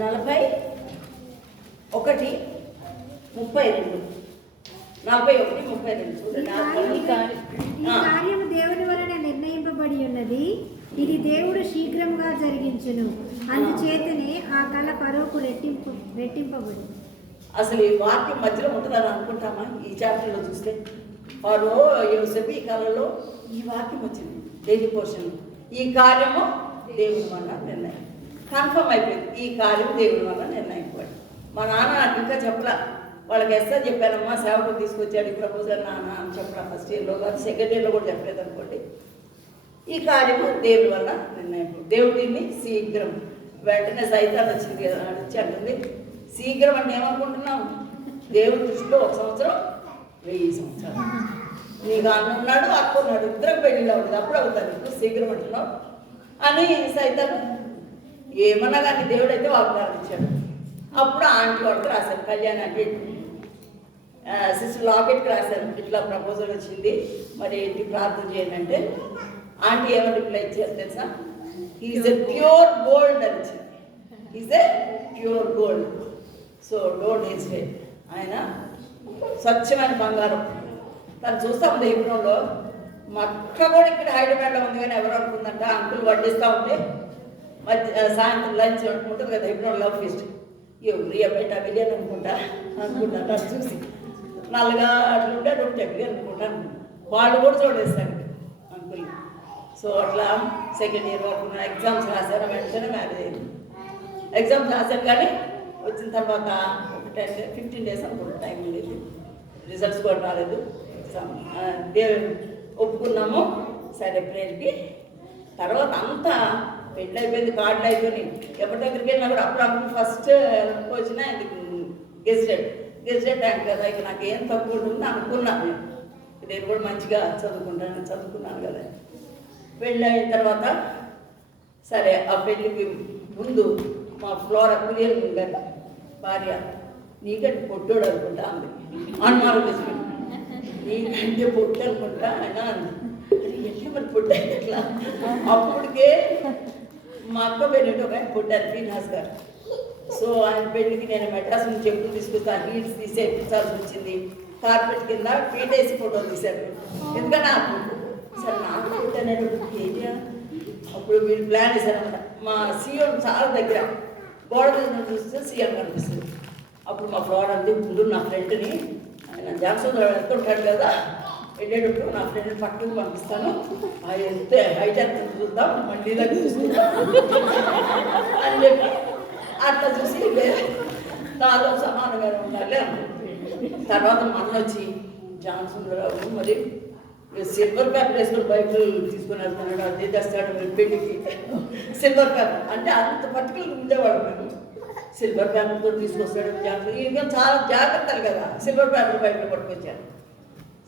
41:32 చూడండి. ఈ కార్యము దేవుని వలన నిర్ణయింపబడి ఉన్నది, ఇది దేవుడు శీఘ్రంగా జరిగించును, అందుచేతనే ఆ కళ ఫరోకు రెట్టింపబడి. అసలు ఈ వాక్యం మధ్యలో ఉంటుందని అనుకుంటామా? ఈ చాప్టర్లో చూస్తే ఫరో యోసేపు ఈ కాలంలో ఈ వాక్యం వచ్చింది డైలీ పోర్షన్. ఈ కార్యము దేవుని వల్ల నిర్ణయం కన్ఫర్మ్ అయిపోయింది. ఈ కార్యం దేవుని వల్ల నిర్ణయింపబడి. మా నాన్న నాకు ఇంకా చెప్పలా, వాళ్ళకి ఎస్ఆర్ చెప్పానమ్మా, సేవకుడు తీసుకొచ్చాడు ఈ ప్రపోజల్ నాన్న అని చెప్పలా. ఫస్ట్ ఇయర్లో కాదు, సెకండ్ ఇయర్లో కూడా చెప్పలేదు అనుకోండి. ఈ కార్యము దేవుని వల్ల నిర్ణయం. దేవుడు దీన్ని శీఘ్రం, వెంటనే సైతాన్ని వచ్చింది కదా వచ్చి అంటుంది. శీఘ్రం అంటే ఏమనుకుంటున్నాం? దేవుడి దృష్టిలో 1 సంవత్సరం 1000 సంవత్సరాలు. నీకు అన్న ఉన్నాడు, అక్క ఉన్నాడు, ఇద్దరం పెళ్ళిలో ఉంటుంది, అప్పుడు అవుతాను ఇప్పుడు శీఘ్రం అంటున్నావు అని సైతాన్ని ఏమన్నా కానీ దేవుడు అయితే వాగ్దానం ఇచ్చాడు. అప్పుడు ఆంటీ వాళ్ళకి రాశాను, కళ్యాణ్ అంటే సిస్టర్ లాకెట్కి రాశాను, ఇట్లా ప్రపోజల్ వచ్చింది, మరి ఏంటి ప్రార్థన చేయండి అంటే ఆంటీ ఏమని రిప్లై ఇచ్చారు తెలుసా? ఈజ్ ఎ ప్యూర్ గోల్డ్ అని ఇచ్చింది. Is a pure gold, so don't hesitate. ఆయన స్వచ్ఛమైన బంగారం. తను చూస్తా ఉంది హెబ్రోన్లో. మా అక్క కూడా ఇక్కడ హైదరాబాద్లో ఉంది, కానీ ఎవరు అనుకుందంట అంకుల్ వడ్డిస్తూ ఉంటే సాయంత్రం లంచ్ ఉంటుంది కదా హెబ్రోన్ లవ్ ఫీస్ట్, రియా బయట బిర్యానీ అనుకుంటాను అది చూసి నల్లగా అట్లుంటే అటు బిర్యానీ అనుకుంటాను. వాళ్ళు కూడా చూడేస్తారు అంకుల్. సో అట్లా సెకండ్ ఇయర్ వరకు ఎగ్జామ్స్ రాశాను, వెంటనే మ్యారేజ్ అయింది. ఎగ్జామ్స్ రాశాను కానీ వచ్చిన తర్వాత ఒక 15 days అనుకుంటా టైం ఉండేది. రిజల్ట్స్ కూడా రాలేదు. ఎగ్జామ్ దేవుడు ఒప్పుకున్నాము సరే ప్రేయర్కి. తర్వాత అంతా పెళ్ళి అయిపోయింది, కార్డులు అయిపోయినాయి. ఎవరి దగ్గరికి వెళ్ళినా కూడా అప్పుడు ఫస్ట్ వచ్చినా గెజిటెడ్ ట్యాంక్ కదా, ఇక నాకు ఏం తక్కువ ఉంటుంది అనుకున్నాను. నేను కూడా మంచిగా చదువుకున్నాను కదా. పెళ్ళి అయిన తర్వాత సరే ఆ పెళ్ళికి ముందు మా ఫ్లోరా కురియర్ గారి భార్య, నీకంటే పొట్టోడు అనుకుంటా అంది. అనుమానం తీసుకుంటా, నీకంటే పొట్టు అనుకుంటా అయినా అంది. ఎట్లా మరి పొట్టు అయితే ఎట్లా? అప్పటికే మా అక్క పెళ్ళింటి ఒక ఆయన పుట్టారు, శ్రీనివాస్ గారు. సో ఆయన పెళ్ళికి నేను మెడ్రాస్ నుంచి ఎప్పుడు తీసుకొస్తాను, హీల్స్ తీసేపించాల్సి వచ్చింది. కార్పెట్ కింద ఫీట్ వేసి ఫోటోలు తీశారు. ఎందుకంటే ఆ ఫోటో సరే నాకు పుట్టానేటప్పటికి ఏరియా అప్పుడు వీళ్ళు ప్లాన్ వేశారనమాట. మా సీఎం చాలా దగ్గర గోడ మీద చూస్తే సీఎం కనిపిస్తుంది. అప్పుడు మా ఫ్లోర్ అంది, ముందు నా ఫ్రెండ్ని ఆయన జాక్సన్ వెళ్తుంటాడు కదా, వెళ్ళేటప్పుడు నా ఫ్రెండ్ని పక్కకు పంపిస్తాను, వెళ్తే హైట్ ఎంత చూద్దాం, మళ్ళీ దగ్గర చూసుకుందాం అని చెప్పి అట్లా చూసి నాలో సమానంగా ఉండాలి అనుకుంటుంది. తర్వాత మన వచ్చి జాన్సన్ రావు మరి సిల్వర్ పేపర్ వేసుకుని బైబుల్ తీసుకుని వెళ్తున్నాడు, అదే తెస్తాడు మీరు పెళ్ళికి. సిల్వర్ పేపర్ అంటే అంత పర్టికులర్ ఉండేవాడు. మేము సిల్వర్ పేపర్తో తీసుకొస్తాడు జాగ్రత్త, ఇంకా చాలా జాగ్రత్తలు కదా. సిల్వర్ పేపర్ బయటలో పట్టుకొచ్చాను.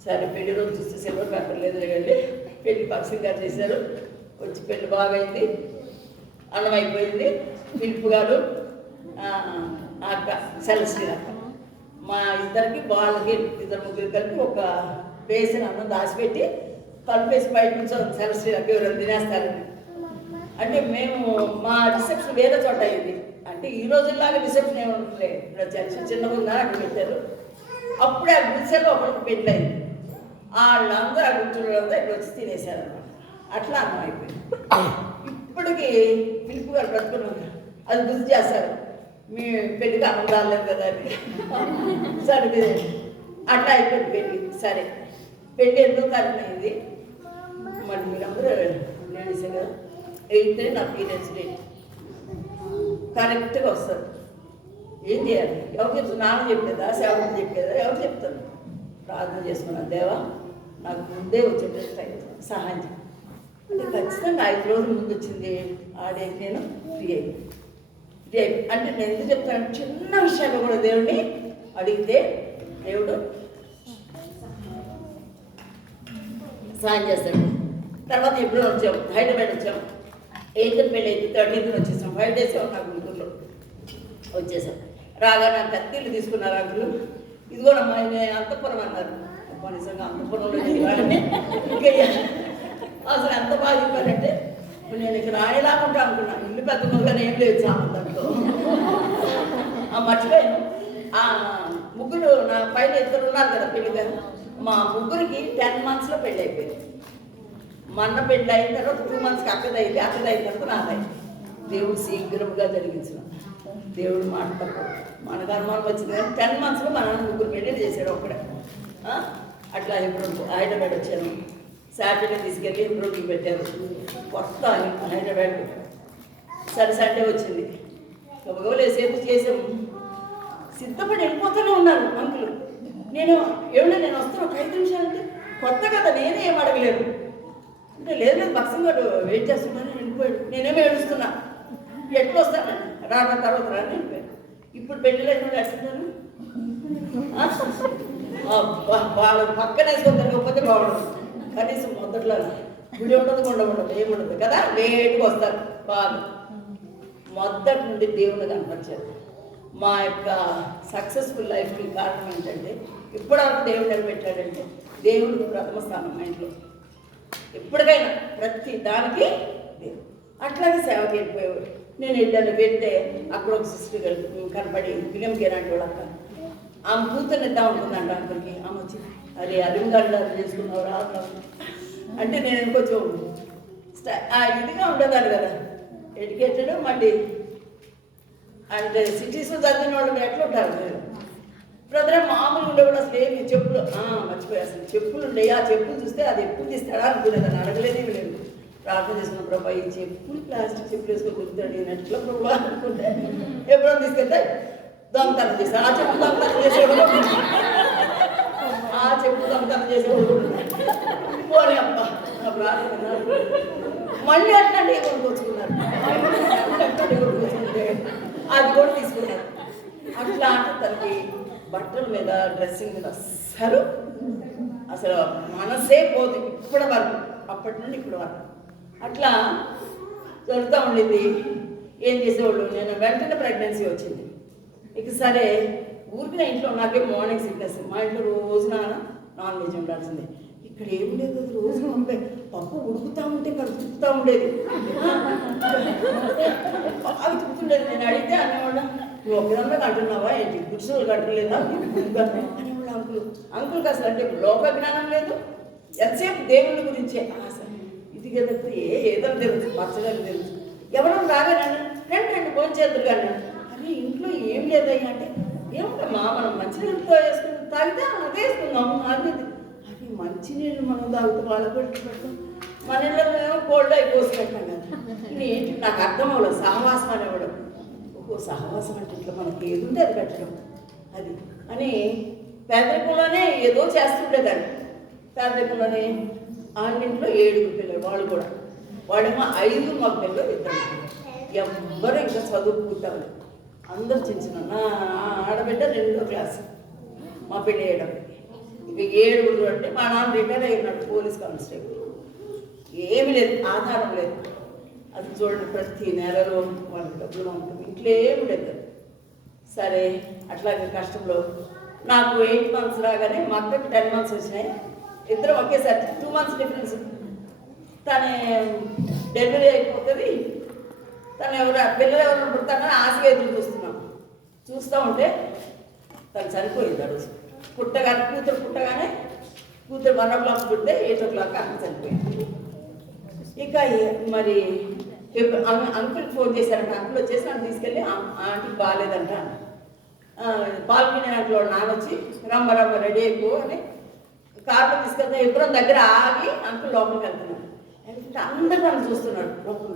సరే పెళ్లి రోజు చూస్తే సిల్వర్ పేపర్ లేదు, వెళ్ళి పెళ్లి పక్షంగా చేశారు. వచ్చి పెళ్లి బాగైంది, అన్నం అయిపోయింది. పిలుపు గారు అక్క సెలస్ట్రీ అక్క, మా ఇద్దరికి వాళ్ళకి 2-3 కలిపి ఒక బేసిన అన్నం దాచిపెట్టి కలిపేసి బయట నుంచి సెలస్ట్రీ అక్క ఎవరైనా తినేస్తారని. అంటే మేము మా రిసెప్షన్ వేరే చోట అయింది. అంటే ఈ రోజుల్లాగా రిసెప్షన్ ఏముంటుంది, ఇప్పుడు చర్చ చిన్నగా ఉందా అక్కడ పెట్టారు. అప్పుడే ఆ గుడిసెలో ఒకరికి పెళ్ళి అయింది. వాళ్ళందరూ ఆ గుర్తులంతా ఇక్కడ వచ్చి తినేశారు అన్నమాట. అట్లా అన్నం అయిపోయింది. ఇప్పటికి పిలుపు గారు బ్రతుకున్నారు, అది గుర్తు చేస్తారు, మీ పెళ్ళికి అన్నం రాలేదు కదా అని. సరే అట్లా అయిపోయింది పెళ్ళి. సరే పెళ్ళి ఎందుకు అయింది మరి మీరందరూ లేడీసే కదా. 8th నా పీరియడ్స్ డేట్ కరెక్ట్గా వస్తారు. ఏం చేయాలి? ఎవరు చెప్తారు? నాన్న చెప్పేదా, సేవకుడు చెప్పేదా, ఎవరు చెప్తారు? ప్రార్థన చేసుకున్నాను, దేవా నాకు ముందే వచ్చేటట్టు టైం సహాయం చేయాలి అంటే ఖచ్చితంగా 5 రోజుల ముందు వచ్చింది. ఆడే నేను ఫ్రీ అయిపోయి అంటే నేను ఎందుకు చెప్తాను, చిన్న విషయాలు కూడా దేవుడిని అడిగితే దేవుడు సాయం చేస్తాడు. తర్వాత ఎప్పుడో వచ్చాము, హైదరాబాద్ వచ్చాము. 8th పెళ్ళి అయితే 13th వచ్చేసాం. 5 days నాకు గుంటూరులో వచ్చేసాం. రాగా నాకు కత్తిళ్ళు తీసుకున్నారు అంకులు. ఇదిగోనమ్మా నేను అంతఃపురం అన్నారు. నిజంగా అంతఃపురంలో వాళ్ళని ఇంకా అసలు ఎంత బాగా చెప్పారంటే నేను ఇక్కడ రాయలాకుంటా అనుకున్నాను. ఇల్లు పెద్ద మొదలని ఏం లేదు సామంతంతో మర్చిపోయాను. ముగ్గురు నా పైన ఇద్దరు ఉన్నారు కదా పెళ్ళిగా. మా ముగ్గురికి 10 months పెళ్ళి అయిపోయింది. మొన్న పెళ్ళి అయిన తర్వాత 2 monthsకి అక్కదైంది. అక్కదైన తర్వాత నాదైంది. దేవుడు శీఘ్రంగా జరిగించిన దేవుడు మాట తప్ప మనకు అనుమానం వచ్చింది. కానీ 10 monthsలో మా నాన్న ముగ్గురు పెళ్ళిళ్ళు చేశాడు ఒక్కడే. అట్లా ఇప్పుడు హైదరాబాద్ వచ్చాను. సాటర్డే తీసుకెళ్ళి ఇంట్లోకి పెట్టారు. కొత్త హైదరాబాద్. సరే సండే వచ్చింది. గబగబలేసేపు చేసాము. సిద్ధపడి వెళ్ళిపోతూనే ఉన్నారు అంకులు. నేను వస్తున్నా ఒక 5 నిమిషాలంటే కొత్త కదా, నేనే ఏం అడగలేదు. అంటే లేదు బక్సం గారు వెయిట్ చేస్తున్నాను వెళ్ళిపోయాడు. నేనేమో ఏడుస్తున్నా. ఎట్లా వస్తాను రానా తర్వాత రాని వెళ్ళిపోయాను. ఇప్పుడు పెళ్ళిలో ఎన్నో వేస్తున్నాను వాళ్ళ పక్కన వేసుకొని తిరగకపోతే బాగుండదు. కనీసం మొదట్లో గుడి ఉండదు, కొండ ఉండదు, ఏముండదు కదా. లేటుగా వస్తారు బాగా. మొదటి నుండి దేవుని కనపరిచారు. మా యొక్క సక్సెస్ఫుల్ లైఫ్కి కారణం ఏంటంటే ఇప్పటివరకు దేవుడు నిలబెట్టాడంటే దేవుడికి ప్రథమ స్థానం మా ఇంట్లో. ఎప్పటికైనా ప్రతి దానికి దేవుడు. అట్లాగే సేవకి వెళ్ళిపోయేవాడు. నేను వెళ్ళాను. వెళ్తే అక్కడ ఒక సిస్టర్ కనపడి ఫిలిం గేరాంటి వాడు అక్క. ఆమె కూతుర్ని ఇద్దాం ఉంటుందంట అంకుల్కి. ఆమె వచ్చి అరే అలింగాళ్ళు చేసుకున్నావు రాదు అంటే నేను కొంచెం ఇదిగా ఉండేదాన్ని కదా, ఎడ్యుకేటెడ్. మళ్ళీ అంటే సిటీస్లో చదివిన వాళ్ళు ఎట్లా ఉంటారు బ్రదర్ మామూలు ఉండే కూడా అసలు ఏమి చెప్పులు మర్చిపోయి అసలు చెప్పులు ఉండేవి. ఆ చెప్పులు చూస్తే అది ఎప్పుడు తీస్తాడా అనుకునేదాన్ని. అడగలేదు లేదు. ప్రార్థన చేసిన ప్రభా ఈ చెప్పులు ప్లాస్టిక్ చెప్పులు వేసుకొని కుదుతాడు ఈయనట్లో ప్రభా అనుకుంటే ఎప్పుడో తీసుకెళ్తే దొంగతనం చేస్తాడు. ఆ చెప్పు దొంగతనం చేసేవాడు, ఆ చెప్పు దొంగతనం చేసేవాడు. పోనీ అబ్బా నా ప్రార్థన. మళ్ళీ అట్లాంటి కొనుక్కొచ్చుకున్నారు. కొనుక్కొచ్చుకుంటే అది కూడా తీసుకున్నారు. అట్లా అంటే తనకి బట్టల మీద డ్రెస్సింగ్ మీద అసలు మనసే పోదు ఇప్పటి వరకు. అప్పటి నుండి ఇప్పటి వరకు అట్లా జరుగుతూ ఉండింది. ఏం చేసేవాళ్ళు, నేను వెంటనే ప్రెగ్నెన్సీ వచ్చింది. ఇక సరే ఊరికి ఇంట్లో నాకే మార్నింగ్ సిక్నెస్. మా ఇంట్లో రోజున నాన్ వెజ్ ఉండాల్సిందే. ఇక్కడ ఏం లేదు, రోజు పప్పు ఉడుకుతూ ఉంటే కడుపుతూ ఉండేది, బాగా తిప్పుతుండేది. నేను అడిగితే అనేవాళ్ళ నువ్వు ఒకదంతా కంటున్నావా ఏంటి, పురుషులు కట్టలేదా అనేవాళ్ళు అంకులు. అంకుల్కి అసలు అంటే లోక జ్ఞానం లేదు, ఎంతసేపు దేవుళ్ళ గురించే. అసలు ఇది కదా ఏదో తెలుసు, పచ్చదని తెలుసు. ఎవరో రాగానండి రెండు భోంచేతులు కానీ అరే ఇంట్లో ఏం లేదయ్యా అంటే ఏముంటమ్మా మనం మంచినీళ్ళతో వేసుకుని తాగితే అదే వేసుకుందాము. అది అది మంచినీళ్ళు మనం తాగుతూ వాళ్ళ పెట్టుకుంటాం. మన ఇళ్ళలో కోల్డ్ అయిపోసి పెట్టాం కదా. ఏంటి నాకు అర్థం అవ్వలేదు. సహవాసం అనేవాడు. సహవాసం అంటే ఇట్లా మనకి ఏది ఉంటే అది పెట్టడం అది అని పేదరికంలోనే ఏదో చేస్తుండేదాన్ని. పేదరికంలోనే ఆరింట్లో 7 పిల్లలు, వాళ్ళు కూడా వాడేమో 5 మగ పిల్లలు, 2 ఎవ్వరూ ఇంకా చదువుకుంటారు. అందరు చిన్న నా ఆడబిడ్డ 2వ క్లాస్ మా పెళ్ళి వేయడం. ఇక 7 అంటే మా నాన్న రిటైర్ అయినాడు పోలీస్ కానిస్టేబుల్. ఏమి లేదు, ఆధారం లేదు. అది చూడండి ప్రతి నెలలో వాళ్ళకి డబ్బులు ఉంటుంది. ఇంట్లో ఏమి లేదు. సరే అట్లాగే కష్టంలో నాకు 8 months రాగానే మా అక్కకి 10 months వచ్చినాయి. ఇద్దరు ఒకేసారి 2 months డిఫరెన్స్. తనే డెలివరీ అయిపోతుంది. తను పిల్లలు ఎవరు పుడతానని ఆశగా ఎదురు చూస్తున్నాం. చూస్తూ ఉంటే తను చనిపోయింది. ఆ రోజు కూతురు పుట్టగానే కూతురు 1 o'clock పుడితే 8 o'clock అక్కడ చనిపోయింది. ఇక మరి అంకుల్కి ఫోన్ చేశారంట. అంకుల్ వచ్చేసి నన్ను తీసుకెళ్ళి ఆంటీకి బాగాలేదంట. పాల్గొనే దాంట్లో నాన్న వచ్చి రమ్మ రెడీ అయిపో అని కార్లో తీసుకెళ్తే ఎప్పుడో దగ్గర ఆగి అంకుల్ లోపలికి వెళ్తున్నాడు. వెళ్తుంటే అందరూ నన్ను చూస్తున్నాడు. లోపల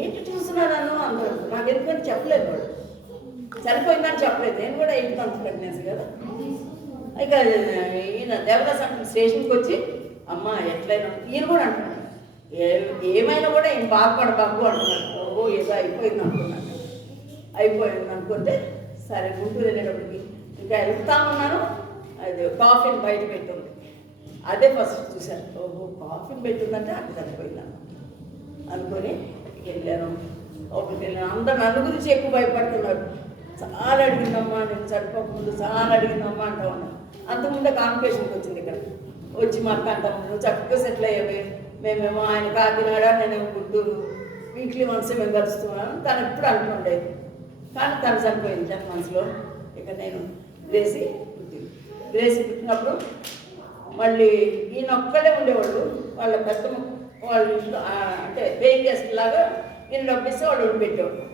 ఏంటి చూస్తున్నాడు నన్ను అందరూ. నాకు ఎందుకంటే చెప్పలేదు, వాడు చనిపోయిందని చెప్పలేదు. నేను కూడా 8 months ప్రెగ్నెన్సీ కదా. ఇక ఈయన దేవదాస్ అంకుల్ స్టేషన్కి వచ్చి అమ్మ ఎట్లయినా ఈయన కూడా అంటున్నాడు ఏమైనా కూడా ఈయన బాధపడబాకు అంటున్నాడు. ఓహో ఏదో అయిపోయింది అనుకున్నాను. అయిపోయింది అనుకుంటే సరే గుంటూరు వెళ్ళేటప్పటికి ఇంకా వెళ్తా ఉన్నాను. అది కాఫీని బయట పెట్టుంది. అదే ఫస్ట్ చూశాను. ఓహో కాఫీ పెట్టుందంటే అక్కడ చనిపోయిందన్న అనుకొని వెళ్ళాను. లోపలికి వెళ్ళాను. అందరు నన్ను గురించి ఎక్కువ భయపడుతున్నారు. చాలా అడిగిందమ్మా, నేను చనిపోకముందు చాలా అడిగిందమ్మా అంటా ఉన్నాను. అంతకుముందే కాన్ఫికేషన్కి వచ్చింది ఇక్కడ వచ్చి మాకు అంతకుముందు చక్కగా సెటిల్ అయ్యేవి. మేమేమో ఆయన కాకినాడ, నేనేమో గుంటూరు, వీక్లీ వన్స్ మేము కలుస్తున్నాను. తను ఎప్పుడు అంటుండేది. కానీ తను చనిపోయింది 10 monthsలో. ఇక నేను గ్రేసి పుట్టినప్పుడు మళ్ళీ ఈయన ఒక్కడే ఉండేవాళ్ళు. వాళ్ళ పెద్ద వాళ్ళ ఇంట్లో అంటే పేయింగ్ గెస్ట్ లాగా ఈయన డబ్బిస్తే వాళ్ళు ఉండిపెట్టేవాళ్ళు.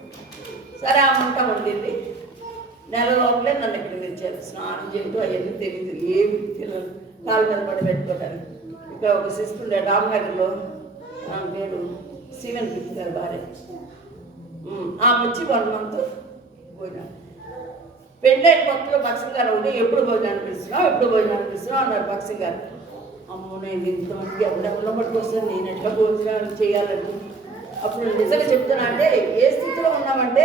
సరే ఆ వంట వండింది. నెల లోపలే నన్ను ఇక్కడికి తెచ్చారు. స్నానం చేయటం అవన్నీ తెలియదు, ఏమి పిల్లలు కాలు మీద పడి పెట్టుకోవడానికి. ఇక్కడ ఒక సిస్టర్ ఉండే రామ్నగర్లో, ఆమె పేరు శివన్ గిఫ్ట్ గారు భార్య. ఆమె వచ్చి 1 month పోయినాడు. పెళ్ళైన కొత్తలో బక్సింగ్ గారు ఉండి ఎప్పుడు భోజనాన్ని పిలుస్తున్నావు అన్నారు బక్సింగ్ గారు. అమ్మో నేను ఇంతమందికి ఎవరెవరిలో పట్టుకొస్తాను, నేను ఎట్లా భోజనాలు చేయాలని. అప్పుడు నిజంగా చెప్తున్నా అంటే ఏ స్థితిలో ఉన్నామంటే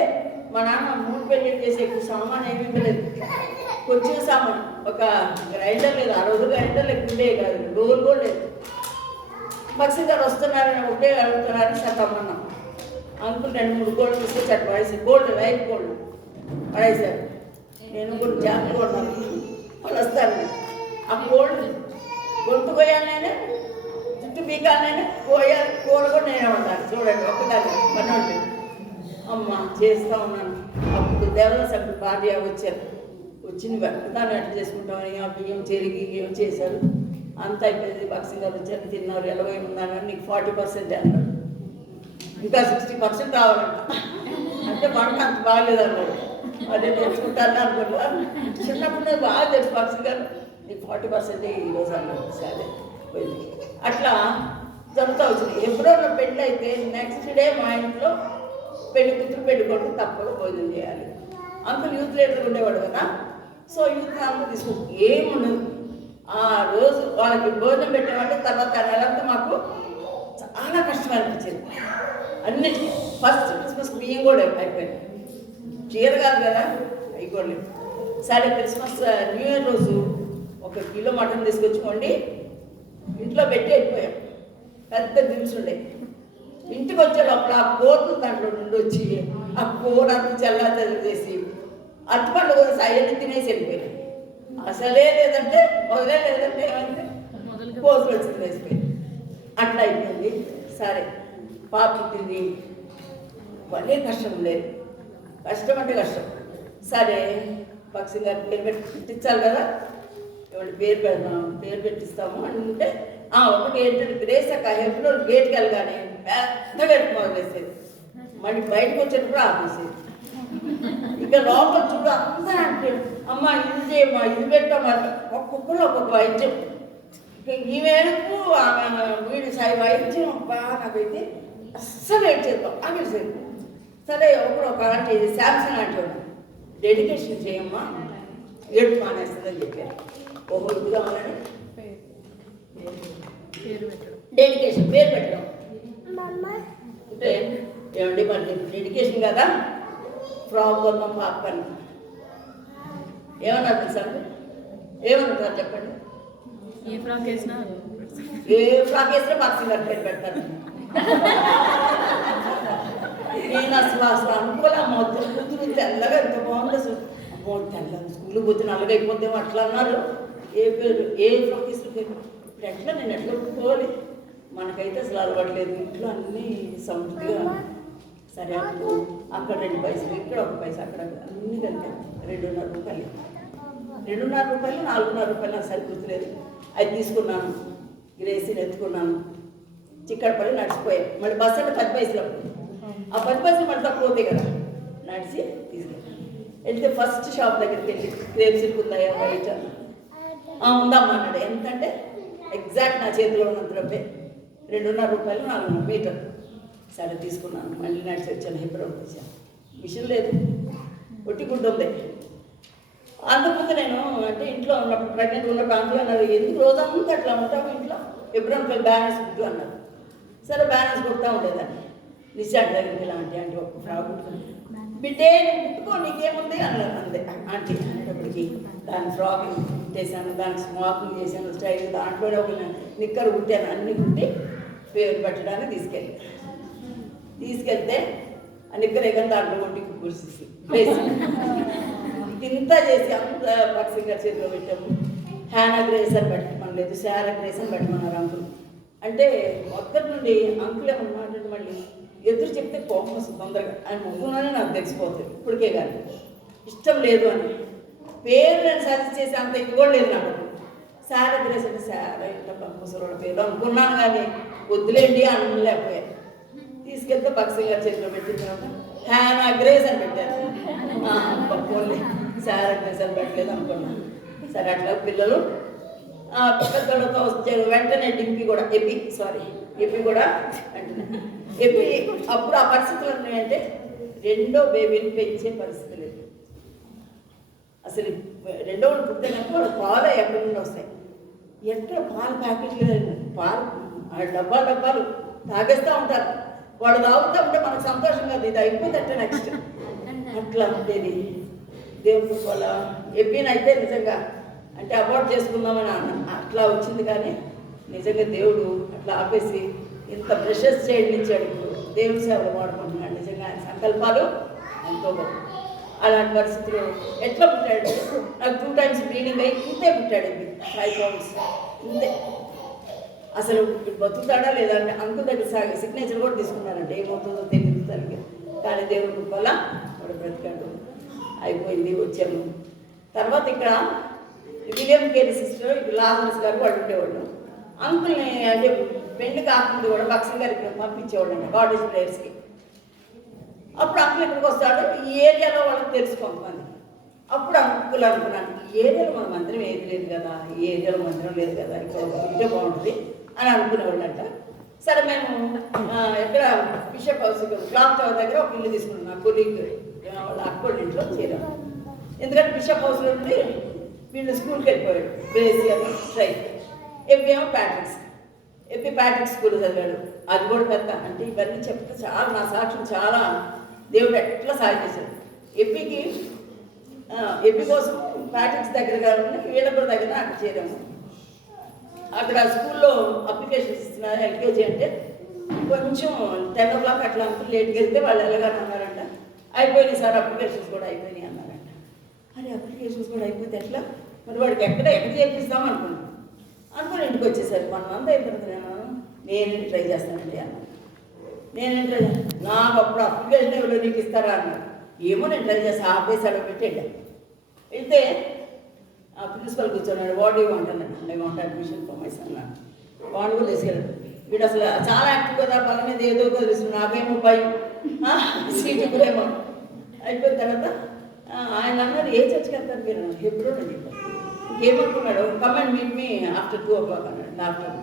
మా నాన్న 3 పెళ్ళిళ్ళు చేసే ఎక్కువ సామాన్ ఏమీ లేదు. కొంచెం సామాన్, ఒక గ్రైండర్ లేదు, ఆ రోజు గ్రైండర్ లేకుండే కాదు, డోర్ కూడా లేదు. బక్సింగ్ గారు వస్తున్నారని ఒకటే అడుగుతున్నారని సతమ్మన్నాం. అంకుల్ 2-3 గోల్డ్ తీసుకొచ్చి అటు పడేసి, గోల్డ్ లైఫ్ గోల్డ్ పడేసారు. నేను కొన్ని జాగ్రత్త కొన్నాను. వాళ్ళు వస్తారు. ఆ గోల్డ్ గొంతు పోయాను నేనే, జుట్టు పీకాను నేనే, పోయాలి కూర కూడా నేనే ఉంటాను. చూడండి ఒక్కదాన్ని పని అమ్మ చేస్తూ ఉన్నాను. అప్పుడు దేవదాస్ అప్పుడు భార్య వచ్చారు. వచ్చింది దాన్ని అట్లా చేసుకుంటామని ఆ బియ్యం చెరిగి ఏం చేశారు. అంత అయిపోయింది. బక్సింగ్ గారు వచ్చారు, తిన్నారు. 70 ఉందన్నారు. నీకు 40% అన్నాడు. ఇంకా 60% రావాలంట. అంటే వంట అంత బాగాలేదు అన్నాడు. అదే తెచ్చుకుంటాను అనుకున్నాను. చిన్నప్పుడు బాగా తెలుసు బక్సింగ్ గారు, నీకు 40% ఈరోజు అన్నాడు. సరే పోయింది. అట్లా జరుగుతూ వచ్చింది. ఎప్పుడో పెళ్ళి అయితే నెక్స్ట్ డే మా ఇంట్లో పెళ్లి కూతురు పెళ్లి కొడుకు తప్పక భోజనం చేయాలి. అంకుల్ యూత్ లీడర్ ఉండేవాడు కదా. సో యూత్ అంతా తీసుకొచ్చి ఏముండదు. ఆ రోజు వాళ్ళకి భోజనం పెట్టేవాళ్ళు. తర్వాత నెలంతా మాకు చాలా కష్టం అనిపించేది. అన్నిటికీ ఫస్ట్ క్రిస్మస్ బియ్యం కూడా అయిపోయింది. చీర కాదు కదా, అయిపోలేదు. సరే క్రిస్మస్ న్యూ ఇయర్ రోజు 1 కిలో మటన్ తీసుకొచ్చుకోండి, ఇంట్లో పెట్టి వెళ్ళిపోయాం. పెద్ద దినుసు ఉండే. ఇంటికి వచ్చేటప్పుడు ఆ కోతులు దాంట్లో నుండి వచ్చి ఆ కూర అంతా చల్లా చేసి అట్టుపండు కూడా సయ్యని తినేసి వెళ్ళిపోయాయి. అసలే లేదంటే ఏమంటే కోతులు వచ్చి తినేసిపోయింది. అట్లా అయిపోయింది. సరే పాప పుట్టింది. భలే కష్టం ఉండేది. కష్టం అంటే కష్టం. సరే బక్సింగ్ గారు పేరు పెట్టించాలి కదా, ఇవాళ పేరు పెడదాం, పేరు పెట్టిస్తాము అంటే ఒకటి ఏంటంటే గ్రేసక్క హెల్ప్లో గేట్కి వెళ్ళగానే పెద్ద గేట్ మొదలేసేది. మళ్ళీ బయటకు వచ్చేటప్పుడు ఆపేసేది. ఇక లోపల చూడు అందరూ అంటే అమ్మ ఇది చేయమ్మా, ఇది పెట్టమ్మా, ఒక్కొక్కరు ఒక్కొక్క వైద్యం. ఇక ఈ మేరకు వీడి సాయి వైద్యం బాగా నాకైతే అస్సలు ఏడ్ చేద్దాం ఆగేసేది. సరే ఒకరు ఒక అలాంటి శాంసంగ్ లాంటి డెడికేషన్ చేయమ్మా, ఏడు మానేస్తుందని చెప్పారు. ఓహో ఇది కావాలని డెడికేషన్ పేరు పెట్టడం అంటే ఏమండి మరి డెడికేషన్ కదా, ఫ్రాక్ కొన్నాం పాపని. ఏమన్నారు సార్, ఏమన్నారు చెప్పండి. ఏ ఫ్రాక్ వేసినా బక్సింగ్ గారు పేరు పెడతారు. నేను అసలు అనుకోలే. మొత్తం కూతురు తెల్లగా ఎంత బాగుంది అసలు. అమ్మో తెల్ల స్కూల్ పోతే నల్లగా అయిపోతేమో అట్లా అన్నారు. ఏ పేరు ఏ ఫ్రాక్ తీసుకుంటే ఇప్పుడు ఎట్లా నేను ఎట్లా ఒప్పుకోవాలి, మనకైతే అసలు అలవాట్లేదు. ఇంట్లో అన్నీ సమృద్ధిగా. సరే అప్పుడు అక్కడ 2 పైసలు, ఇక్కడ 1 పైసా, అక్కడ అన్నీ కలిపి 2.5 రూపాయలు. 2.5 రూపాయలు 4.5 రూపాయలు నాకు సరిపోతులేదు. అది తీసుకున్నాను, గ్రేసీని ఎత్తుకున్నాను, చిక్కడపల్లి నడిచిపోయాను. మళ్ళీ బస్సు అంటే 10 పైసలు. అప్పుడు ఆ 10 పైసలు మళ్ళీ తక్కువ అవుతాయి కదా, నడిచి తీసుకెళ్ళాను. వెళ్తే ఫస్ట్ షాప్ దగ్గరికి వెళ్ళి క్రేప్ సిల్క్ ఉందా బయట, ఉందమ్మా అన్నాడు. ఎంతంటే ఎగ్జాక్ట్ నా చేతిలో ఉన్నంత డబ్బే 2.5 రూపాయలు 4.5 మీటర్. సరే తీసుకున్నాను. మళ్ళీ నడిచి వచ్చాను. హైదరాబాద్ వచ్చాను. మిషన్ లేదు, ఒట్టి గుడ్డ ఉంది. అంతకుముందు నేను అంటే ఇంట్లో ఉన్నప్పుడు ప్రెగ్నెంట్ ఉన్న ప్రాంతంలో అన్నారు, ఎందుకు రోజంతా అట్లా ఉంటాము ఇంట్లో, ఎప్పుడైనా బ్యాలెన్స్ కుట్టు అన్నారు. సరే బ్యాలెన్స్ కుడతా ఉండేదాన్ని. నిశాంటి దగ్గరికి ఇలాంటి అంటే ఒక ఫ్రాక్ కుట్టుకుని, బిడ్డే నువ్వు కుట్టుకో నీకేముంది అన్నారు. అంతే ఆంటీ అనేటప్పటికి దాని ఫ్రాక్ కుట్టేశాను, దానికి స్మాకింగ్ చేశాను స్టైల్, దాంట్లోనే ఒక నిక్కరు కుట్టాను, అన్నీ కుట్టి పేరు పెట్టడానికి తీసుకెళ్తే ఆ నిక్కర్ ఎక్కడ దాంట్లో కొట్టి కూర్చేసి ఇంత చేసి అంత బాక్సింగ్ గారి చేతిలో పెట్టాము. హ్యానా గ్రేస్ అని పెట్టమనలేదు, శారా గ్రేస్ అని పెట్టమన్నారు అంకుల్. అంటే మొదటి నుండి అంకుల్ ఏమన్నమాట, మళ్ళీ ఎదురు చెప్తే కోపం వస్తుంది తొందరగా, ఆయన ముగ్గులోనే నాకు తెలిసిపోతుంది ఇప్పటికే, కానీ ఇష్టం లేదు అని పేరు నేను సజెస్ట్ చేసి అంత ఎక్కువ లేదు నాకు. శారా గ్రేస్ అంటే శారా ఇట్లా ముసలోళ్ళ పేరు అనుకున్నాను, కానీ వద్దులేండి అనలేకపోయాను. తీసుకెళ్తే బాక్సింగ్ గారి చేతిలో పెట్టిన తర్వాత హ్యానా గ్రేస్ అని పెట్టారు. పోలే శారా గ్రేస్ అని పెట్టలేదు అనుకున్నాను. సరే అట్లా పిల్లలు పెద్దలతో వచ్చారు. వెంటనే డింపి కూడా ఎపి కూడా వెంటనే అప్పుడు ఆ పరిస్థితులు ఉన్నాయంటే రెండో బేబీని పెంచే పరిస్థితి లేదు అసలు. రెండో వాళ్ళు పుట్టే కనుక వాళ్ళు పాలు ఎక్కడి నుండి వస్తాయి, ఎక్కడ పాలు ప్యాకెట్లు పాలు డబ్బాలు తాగేస్తూ ఉంటారు. వాళ్ళు తాగుతూ ఉంటే మనకు సంతోషం కాదు, ఇది అయిపోతుంటే నెక్స్ట్ అట్లా ఉండేది. దేవుడు వాళ్ళ ఎప్పినైతే నిజంగా అంటే అవాయిడ్ చేసుకుందామని అట్లా వచ్చింది, కానీ నిజంగా దేవుడు అట్లా ఆపేసి ఇంత ప్రెషర్స్ చేయడం ఇచ్చాడు. ఇప్పుడు దేవుడి సేవలు వాడుకుంటున్నాడు. నిజంగా ఆయన సంకల్పాలు ఎంతో గొప్ప. అలాంటి పరిస్థితులు ఎట్లా పుట్టాడు, నాకు 2 times బ్లీడింగ్ అయ్యి ఇంతే పుట్టాడు. 5 pounds ఇంతే. అసలు బతుకుతాడా లేదా అంటే అంకుల్ దగ్గర సిగ్నేచర్ కూడా తీసుకున్నారంటే ఏమవుతుందో తెలియదు తనకి, కానీ దేవుడి వల్ల వాడు బ్రతికాడు. అయిపోయింది, వచ్చాము. తర్వాత ఇక్కడ విలియం కేరీ సిస్టర్ లాజరస్ గారు వాళ్ళు ఉండేవాళ్ళు. అంకుల్ని అంటే పెళ్లి కాకుండా కూడా బాక్సింగ్ గారికి పంపించేవాళ్ళు అండి కాలేజ్ ప్లేయర్స్కి. అప్పుడు అంకుల్ ఇక్కడికి వస్తాడు. ఈ ఏరియాలో వాళ్ళకి తెలుసు కొంతమంది. అప్పుడు అంకుల్ అనుకున్నాను, ఈ ఏరియాలో మన మందిరం ఏది లేదు కదా, ఈ ఏరియాలో మందిరం లేదు కదా, ఇక్కడ ఉంటే బాగుంటుంది అని అనుకునేవాళ్ళు అంట. సరే మేము ఎక్కడ బిషప్ హౌస్ క్లాక్ టవర్ దగ్గర ఒక ఇల్లు తీసుకున్నాం. నా కొలీగ్ వాళ్ళ అక్కోళ్ళ ఇంట్లో చేరాము. ఎందుకంటే బిషప్ హౌస్లో నుండి వీళ్ళు స్కూల్కి వెళ్ళిపోయాడు, బేసిక్ స్ట్రైక్. ఏమో ప్యాట్రిక్ స్కూల్ చదివాడు. అది కూడా పెద్ద అంటే ఇవన్నీ చెప్తే చాలా నా సాక్ష్యం చాలా దేవుడు ఎట్లా సాయం చేశాడు. ఎప్పి కోసం ప్యాట్రిక్స్ దగ్గరగా ఉన్న వీళ్ళ దగ్గర అక్కడ చేరాము. అక్కడ స్కూల్లో అప్లికేషన్స్ ఇస్తున్నారు. ఎల్కేజీ అంటే కొంచెం 10 o'clock అట్లా అంతా లేట్కి వెళ్తే వాళ్ళు ఎలాగని అన్నారంట. అయిపోయినాయి సార్ అప్లికేషన్స్ కూడా అయిపోయినాయి అన్నారంట. అరే అప్లికేషన్స్ కూడా అయిపోతే ఎట్లా, మరి వాడికి ఎక్కడ చేపిస్తాం అనుకుని ఇంటికి వచ్చేసరికి మనమంతా అయిపోతుంది. నేను ట్రై చేస్తానండి అన్నాను. నేనేం ట్రై చేస్తాను, నాకు అప్పుడు అప్లికేషన్ ఎవరో నీకు ఇస్తారా అన్నాడు. ఏమో నేను ట్రై చేస్తాను, ఆపేసి అక్కడ పెట్టేళ్ళా. వెళ్తే ప్రిన్సిపల్ కూర్చోన్నాడు. వాడు ఏమంటానండి, I want admission for my son అన్నాడు. వాడు కూడా తీసుకెళ్ళాడు. వీడు అసలు చాలా యాక్టివ్ కదా, పని మీద ఏదో తెలుస్తుంది. నాకేమో భయం, సీటు కూడా ఏమో. అయిపోయిన తర్వాత ఆయన అన్నారు, ఏ చర్చకి వెళ్తారు మీరు? ఎప్పుడో అండి. ఇంకేమనుకున్నాడు, come and meet me after 2 o'clock అన్నాడు. ఆఫ్టర్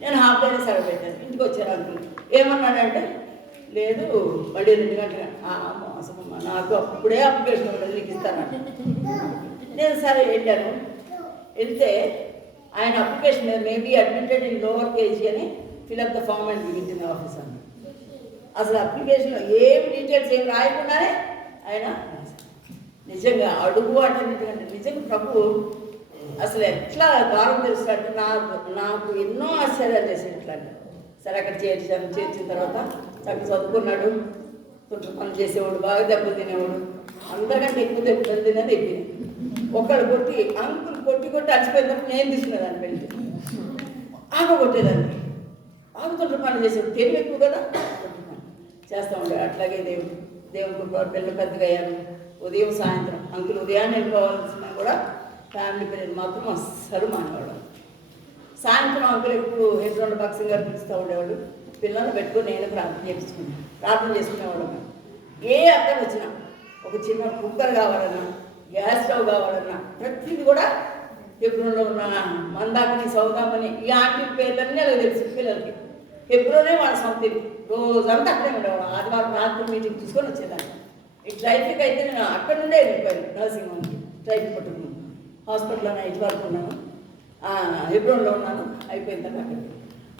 నేను హాఫ్ డేనే సెలవు పెట్టాను. ఇంటికి వచ్చారు అంకుల్. ఏమన్నాడంటే, లేదు మళ్ళీ 2 గంటలు. అసలు నాకు అప్పుడే అప్లికేషన్ ఉండదు, నీకు ఇస్తానంటే. నేను సరే వెళ్ళాను. వెళ్తే ఆయన application maybe admitted in lower KG అని fill up the form and give it in office అని. అసలు అప్లికేషన్లో ఏం డీటెయిల్స్ ఏం రాయకుండానే ఆయన నిజంగా అడుగు అంటే నిజంగా ప్రభు అసలు ఎట్లా దారం తెలుస్తాడు. నాకు ఎన్నో ఆశ్చర్యాలు చేసాడు ఇట్లా. సరే అక్కడ చేర్చిన తర్వాత చక్కగా చదువుకున్నాడు. కొంచెం పనులు చేసేవాడు, బాగా దెబ్బలు తినేవాడు. అందరికంటే ఎక్కువ దెబ్బలు తినేది ఎప్పిన. ఒకళ్ళు కొట్టి అంకుల్ కొట్టి అలసిపోయినప్పుడు నేను తీసుకునేదాన్ని పెళ్లి కొట్టేదాన్ని. ఆగుతుంటే పనులు చేసేవాడు. తెలివి ఎక్కువ కదా, చేస్తూ ఉండేది. అట్లాగే దేవుడు పిల్లలు పెద్దగా అయ్యారు. ఉదయం సాయంత్రం అంకుల్ ఉదయాన్నే వెళ్ళిపోవాల్సిన కూడా ఫ్యామిలీ పిల్లలు మాత్రం అస్సలు మానేవాడు. సాయంత్రం అంకుల్ ఎప్పుడు హెబ్రోన్ బాక్సింగ్ గారు పిలుస్తూ ఉండేవాడు. పిల్లల్ని పెట్టుకుని నేను ప్రార్థన చేసుకునేవాడు. ఏ అర్థం వచ్చినా, ఒక చిన్న కుక్కర్ కావాలన్నా, గ్యాస్ స్టవ్ కావాలన్నా, ప్రతిదీ కూడా హెబ్రోన్లో ఉన్న మందాకిని, సౌదామని ఇలాంటి పేర్లన్నీ అలా తెలుసు పిల్లలకి. హెబ్రోనే వాళ్ళ సొంత రోజంతా అక్కడే ఉండేవాడు. ఆదివారం రాత్రి మీటింగ్ చూసుకొని వచ్చేదాన్ని. ఈ ట్రైఫిక్ అయితే నేను అక్కడ నుండే వెళ్ళిపోయాను నర్సింగ్ హోమ్కి. ట్రైఫిక్ పట్టుకున్నాను. హాస్పిటల్లో నైట్ వరకు ఉన్నాను. హెబ్రోన్లో ఉన్నాను. అయిపోయిన తర్వాత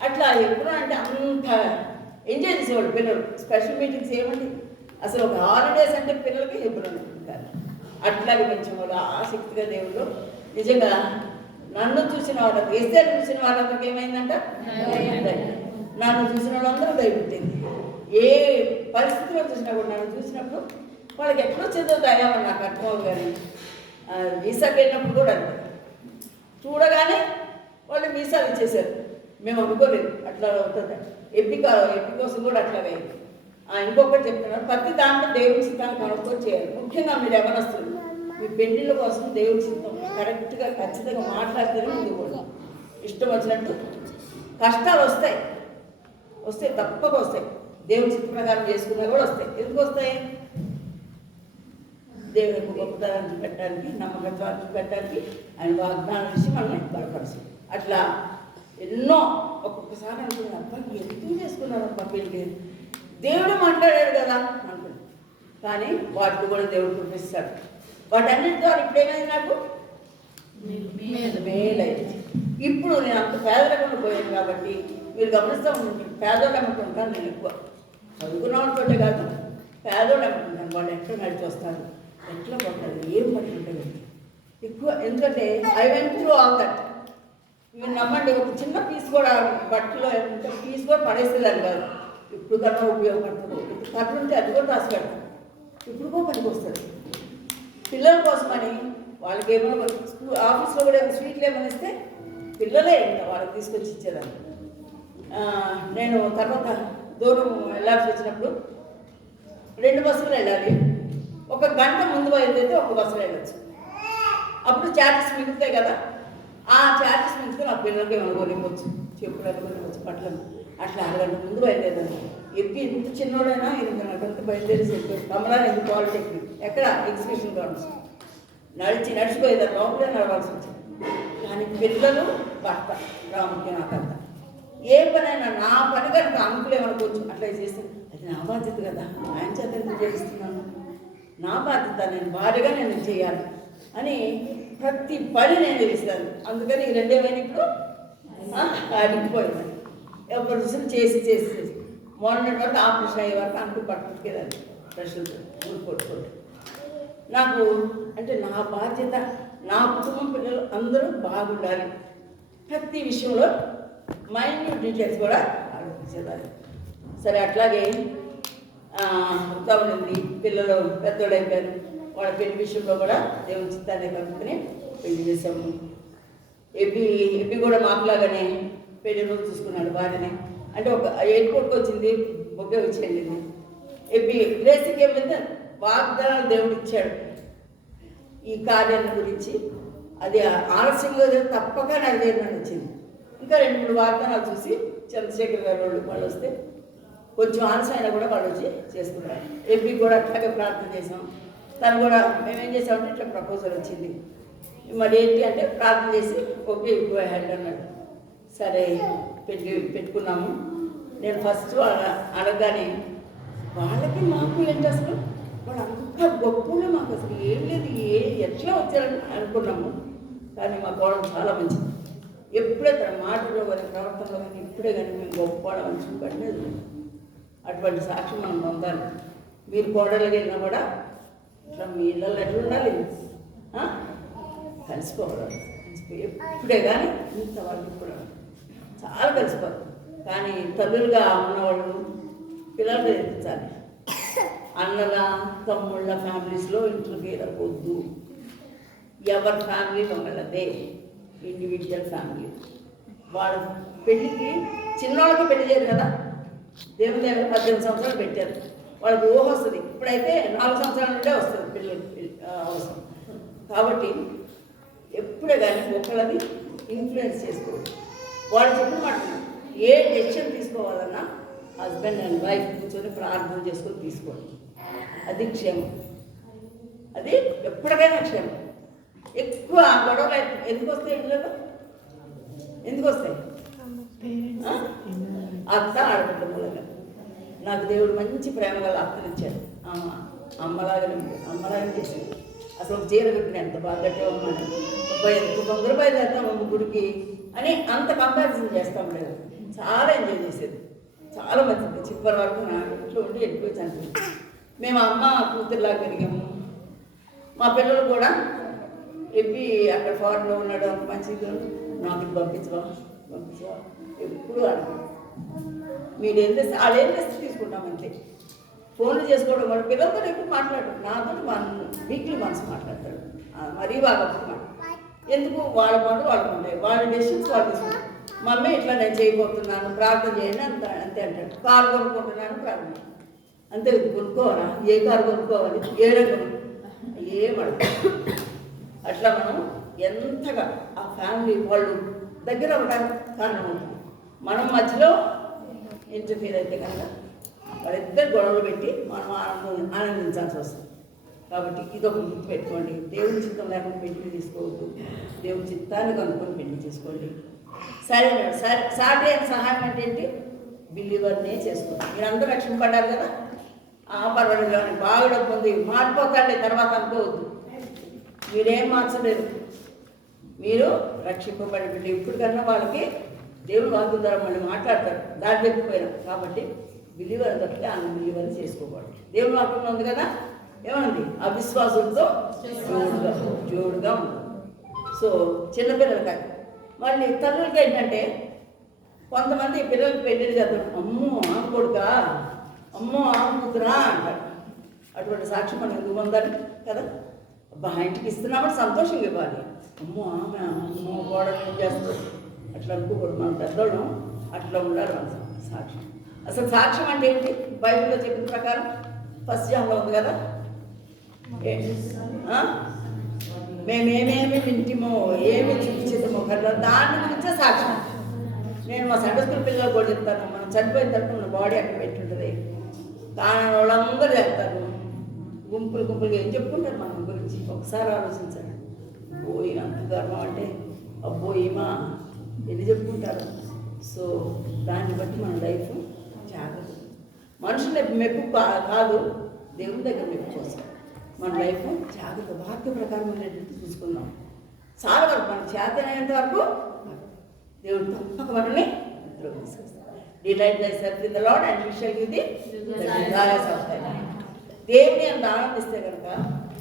అట్లా హెబ్రోన్ అంటే అంత ఎంజాయ్ చేసేవాడు పిల్లలు. స్పెషల్ మీటింగ్స్ ఏమండి, అసలు ఒక హాలిడేస్ అంటే పిల్లలకి హెబ్రోన్ కాదు. అట్లాగే పెంచేవాడు. ఆసక్తిగా దేవుడు నిజంగా నన్ను చూసిన వాళ్ళకి ఎస్తేరు చూసిన వాళ్ళందరికీ ఏమైందంట? నన్ను చూసిన వాళ్ళందరూ భయపెట్టింది. ఏ పరిస్థితిలో చూసినా కూడా నన్ను చూసినప్పుడు వాళ్ళకి ఎప్పుడో చదువుతాయామని నాకు అర్థం కానీ వీసాకి వెళ్ళినప్పుడు కూడా అంతే. చూడగానే వాళ్ళు మీసాలు ఇచ్చేసారు. మేము అనుకోలేదు అట్లా అవుతుంది. ఎప్పి కోసం కూడా అట్లాగే అయింది. ఇంకొకటి చెప్తున్నాను, ప్రతి దాంట్లో దేవుడి చిత్తాన్ని కనుక్కొని చేయాలి. ముఖ్యంగా మీరు ఎవరొస్తారు మీ పెళ్ళిళ్ళ కోసం దేవుడి చిత్తం కరెక్ట్గా ఖచ్చితంగా మాట్లాడితేనే ముందు కూడా ఇష్టం వచ్చినట్టు కష్టాలు వస్తాయి తప్పక వస్తాయి. దేవుడి చిత్త ప్రకారం చేసుకున్నా కూడా వస్తాయి. ఎందుకు వస్తాయి? దేవుని యొక్క గొప్పతనాన్ని చూపెట్టడానికి, నమ్మకత్వాన్ని చూపెట్టడానికి, ఆయన వాగ్దానం ఇచ్చి మనల్ని బలపరుస్తుంది. అట్లా ఎన్నో ఒక్కొక్కసారి అనుకున్నాను, అబ్బాయి ఎందుకు చేసుకున్నాను అబ్బా పెళ్ళి, దేవుడు మాట్లాడాడు కదా అనుకున్నాను. కానీ వాటిని కూడా దేవుడు చూపిస్తాడు. వాటన్నిటి ద్వారా ఇప్పుడు ఏమైంది? నాకు మేలైంది. ఇప్పుడు నేను అంత పేదరికంలో పోయాను కాబట్టి మీరు గమనిస్తూ ఉంటుంది, పేదోళ్ళు అమ్ముకుంటాను నేను ఎక్కువ. చదువుకున్న వాళ్ళతోటే కాదు, పేదోళ్ళు అమ్ముకుంటాను. వాళ్ళు ఎట్లా నడిచి వస్తారు, ఎట్లా పడతారు, ఏం పడుతుంటారు ఎక్కువ. ఎందుకంటే I went through all that. మీరు నమ్మండి, ఒక చిన్న పీస్ కూడా బట్టలో పీస్ కూడా పడేసేదాన్ని కాదు. ఇప్పుడు కన్నా ఉపయోగపడుతుంది. కట్టు ఉంటే అది కూడా రాసి పెడతాను. ఇప్పుడు కూడా పనికి వస్తుంది. పిల్లల కోసమని వాళ్ళకి ఏమైనా ఆఫీస్లో కూడా స్వీట్లు ఏమైనా ఇస్తే పిల్లలే ఇంకా వాళ్ళకి తీసుకొచ్చి ఇచ్చేదాన్ని. నేను తర్వాత దూరం వెళ్ళాల్సి వచ్చినప్పుడు 2 బస్సులు వెళ్ళాలి. 1 గంట ముందు బయలుదేరితే 1 బస్సులో వెళ్ళచ్చు. అప్పుడు చార్జెస్ మిగులుతాయి కదా, ఆ చార్జెస్ మిగిలితే నా పిల్లలకి ఏమైనా కొనివ్వచ్చు, చెప్పులు కొనివ్వచ్చు, బట్టలు. అట్లా 6 గంటల ముందు బయలుదేరాను. ఎప్పి ఎంత చిన్నోడైనా 8 గంటలతో బయలుదేరి చెప్పారు. కమలాని పాలిటెక్నిక్ ఎక్కడ ఎగ్జిబిషన్ గ్రౌండ్స్ నడిచిపోయేదాన్ని, లోపలే నడవాల్సి వచ్చింది. కానీ పిల్లలు భర్త రాముకి నాకంతా ఏ పనైనా నా పని కనుక అంకులు ఏమనుకోవచ్చు, అట్లా చేస్తాను. అది నా బాధ్యత కదా, ఆయన చేత ఎందుకు చేస్తున్నాను, నా బాధ్యత, నేను భార్యగా నేను చేయాలి అని ప్రతి పని నేను చేస్తాను. అందుకని ఈ 2 ఏమైనా ఇప్పుడు అడిగిపోయింది. ఎవరు చూసిన చేసి మొన్నటి వరకు ఆపరేషన్ అయ్యే వరకు అంకులు పట్టుకెళ్ళాలి ప్రశ్నలతో కొట్టుకుంటే. నాకు అంటే నా బాధ్యత, నా కుటుంబం పిల్లలు అందరూ బాగుండాలి. ప్రతి విషయంలో మైన్యూట్ డీటెయిల్స్ కూడా ఆలోచించేదాన్ని. సరే అట్లాగే ఉంది. పిల్లలు పెద్దోడైపోయారు. వాళ్ళ పెళ్లి విషయంలో కూడా దేవుని చిత్తాన్ని కనుక్కొని పెళ్లి చేసాము. ఎప్పి కూడా మాకులాగానే పెళ్లి రోజు చూసుకున్నాడు భార్యని. అంటే ఒక ఎయిర్పోర్ట్కి వచ్చింది, బొగ్గే వచ్చి వెళ్ళింది. ఎప్పి రేసికి ఏమైంది, వాగ్దానాలు దేవుడు ఇచ్చాడు ఈ కార్యాన్ని గురించి. అది ఆలస్యంగా తప్పక నెరవేరని వచ్చింది. ఇంకా 2-3 వాగ్దానాలు చూసి చంద్రశేఖర్ గారు వాళ్ళు వస్తే కొంచెం ఆలస్యం అయినా కూడా వాళ్ళు వచ్చి చేసుకున్నారు. ఎంపీకి కూడా అట్లాగే ప్రార్థన చేసాం. తను కూడా మేమేం చేసామంటే ఇట్లా ప్రపోజల్ వచ్చింది, మరి ఏంటి అంటే ప్రార్థన చేసి ఓకే గో హెడ్ అన్నాడు. సరే పెట్టుకున్నాము. నేను ఫస్ట్ అనగానే వాళ్ళకి మాకు ఏంటి అసలు, వాళ్ళు అంత గొప్పగా మాకు అసలు ఏం లేదు, ఎట్లా వచ్చారని అనుకున్నాము. కానీ మా కోడలు చాలా మంచిది. ఎప్పుడే తన మాటలో కానీ ప్రవర్తనలో కానీ ఇప్పుడే కానీ మేము గొప్పవాళ్ళని చూపట్లేదు. అటువంటి సాక్షి మనం పొందాలి. మీరు కోడలు వెళ్ళినా కూడా ఇట్లా మీ ఇళ్ళల్లో ఎట్లా ఉండాలి, కలిసిపోవాలి. ఎప్పుడే కానీ ఇంతవరకు కూడా చాలా కలిసిపోవాలి. కానీ తల్లులుగా ఉన్నవాళ్ళు పిల్లలు ఎదిరించాలి. అన్నల తమ్ముళ్ళ ఫ్యామిలీస్లో ఇంట్లోకి వెళ్ళకూడదు. ఎవరి ఫ్యామిలీ వాళ్ళదే, ఇండివిజువల్ ఫ్యామిలీ. వాళ్ళ పెళ్ళికి చిన్నవాళ్ళకి పెళ్లి చేయరు కదా, దేవుని దగ్గర 18 సంవత్సరాలు పెట్టారు. వాళ్ళకి ఊహ వస్తుంది. ఇప్పుడైతే 4 సంవత్సరాల నుండే వస్తుంది పిల్లలు అవసరం. కాబట్టి ఎప్పుడే కానీ ఒకళ్ళని ఇన్ఫ్లుయెన్స్ చేసుకోవాలి. వాళ్ళు చెప్పిన మాట ఏ డెసిషన్ తీసుకోవాలన్నా హస్బెండ్ అండ్ వైఫ్ కూర్చొని ప్రార్థన చేసుకొని తీసుకోవాలి. అది క్షేమం, అది ఎప్పటికైనా క్షేమం. ఎక్కువ గొడవలు ఎందుకు వస్తాయి ఇళ్ళలో, ఎందుకు వస్తాయి? అత్త ఆడబిడ్డ మూలంగా. నాకు దేవుడు మంచి ప్రేమ గల అత్తనిచ్చాడు. అమ్మలాగా చేసింది. అసలు ఒక చీర కట్టిన ఎంత బాగా కట్టేవమ్మా, ఎంత రూపాయలు చేస్తాం అమ్మ గుడికి అని అంత కంపారిజన్ చేస్తాం లేదు. చాలా ఎంజాయ్ చేసేది, చాలా మంచిది. చివరి వరకు నా ఇంట్లో ఉండి వెళ్ళిపోయి చనిపోయింది. మేము అమ్మ కూతురులాగా పెరిగాము. మా పిల్లలు కూడా ఎప్పి అక్కడ ఫారెన్లో ఉన్నాడు, అంత మంచిగా నాకు ఇది పంపించవా ఎప్పుడు అడగదు. మీరు ఏం చేస్తే వాళ్ళు ఏం చేస్తే తీసుకుంటాం అంతే. ఫోన్లు చేసుకోవడం వాడు పిల్లలతో ఎప్పుడు మాట్లాడరు, నాతో వీక్లీ మనసు మాట్లాడతాడు, మరీ బాగా ఎందుకు వాళ్ళ పనులు వాళ్ళకు ఉంటాయి, వాళ్ళ డెసిషన్స్ వాళ్ళు తీసుకుంటారు. మమ్మీ ఇట్లా నేను చేయబోతున్నాను ప్రార్థన చేయండి అంతే అంటాడు. కారు కొనుక్కుంటున్నాను ప్రార్థన అంతే. కొనుక్కోవాలా, ఏ కారు కొనుక్కోవాలి, ఏ రంగు ఏమడుగు. అట్లా మనం ఎంతగా ఆ ఫ్యామిలీ వాళ్ళు దగ్గర అవ్వడానికి కారణం ఉంటుంది. మనం మధ్యలో ఇంటర్ఫీర్ అయితే కనుక వాళ్ళిద్దరు గొడవలు పెట్టి మనం ఆనందించాల్సి వస్తుంది. కాబట్టి ఇది ఒక గుర్తు పెట్టుకోండి. దేవుని చిత్తం లేకుండా పెళ్లి తీసుకోవద్దు, దేవుని చిత్తాన్ని కనుక్కొని పెళ్లి చేసుకోండి. సరే మేడం, సాటి అయిన సహాయం అంటే ఏంటి? బిలీవర్నే చేసుకోండి. మీరు అందరూ రక్షణ పడ్డారు కదా, పర్వాలేదు కానీ బాగా డబ్బు ఉంది మారిపోకండి తర్వాత అనుకోవద్దు. మీరేం మార్చలేదు, మీరు రక్షింపబడి బిడ్డ. ఇప్పటికన్నా వాళ్ళకి దేవుడు వాక్యం ద్వారా మళ్ళీ మాట్లాడతారు, దాటి చెప్పిపోయినా. కాబట్టి బిలీవర్ తప్పితే ఆమె బిలీవర్ని చేసుకోకూడదు. దేవుడు వాక్యంలో ఉంది కదా, ఏమండి అవిశ్వాసంతో జోడుగా ఉంటుంది. సో చిన్నపిల్లలకి మళ్ళీ తల్లులకి ఏంటంటే కొంతమంది పిల్లలకి పెళ్ళిళ్ళు చేద్దాం, అమ్మో ఆమె కొడుకా, అమ్మో ఆమె కూతురా అంటారు. అటువంటి సాక్షి మనం ఎందుకు పొందాలి కదా. అబ్బా ఇంటికి ఇస్తున్నామని సంతోషంగా ఇవ్వాలి. అమ్మో ఆమె అమ్మో గోడలు ఏం చేస్తుంది అట్లా అనుకోకూడదు. మన పెద్దోళ్ళం అట్లా ఉండాలి మన సాక్ష్యం. అసలు సాక్ష్యం అంటే ఏంటి? బైబిల్లో చెప్పిన ప్రకారం 1 జాన్లో ఉంది కదా, మేమేమేమి వింటిమో ఏమి చూపించేమో కదా, దాని గురించే సాక్ష్యం. నేను మా సండే స్కూల్ పిల్లలు కూడా చెప్తాను, మనం చనిపోయిన తర్వాత మన బాడీ అక్కడ పెట్టుంటుంది, కానీ వాళ్ళందరూ చెప్తారు గుంపులుగా ఏం చెప్పుకుంటారు మన గురించి. ఒకసారి ఆలోచించండి. పోయిన అంత గర్వం అంటే అబ్బో ఏమా ఎన్ని చెప్పుకుంటారు. సో దాన్ని బట్టి మన లైఫ్ జాగ్రత్త. మనుషుల మెప్పు కాదు, దేవుని దగ్గర మెప్పు కోసం మన లైఫ్ జాగ్రత్త వాక్య ప్రకారం ఉండేటట్టు చూసుకుందాం. చాలా వరకు మన చేతనైనంత వరకు దేవుడు తప్పక మనల్ని తీసుకొస్తాడు. Delight thyself in the Lord and he shall give thee the desires of thy heart. దేవుని అంత ఆనందిస్తే కనుక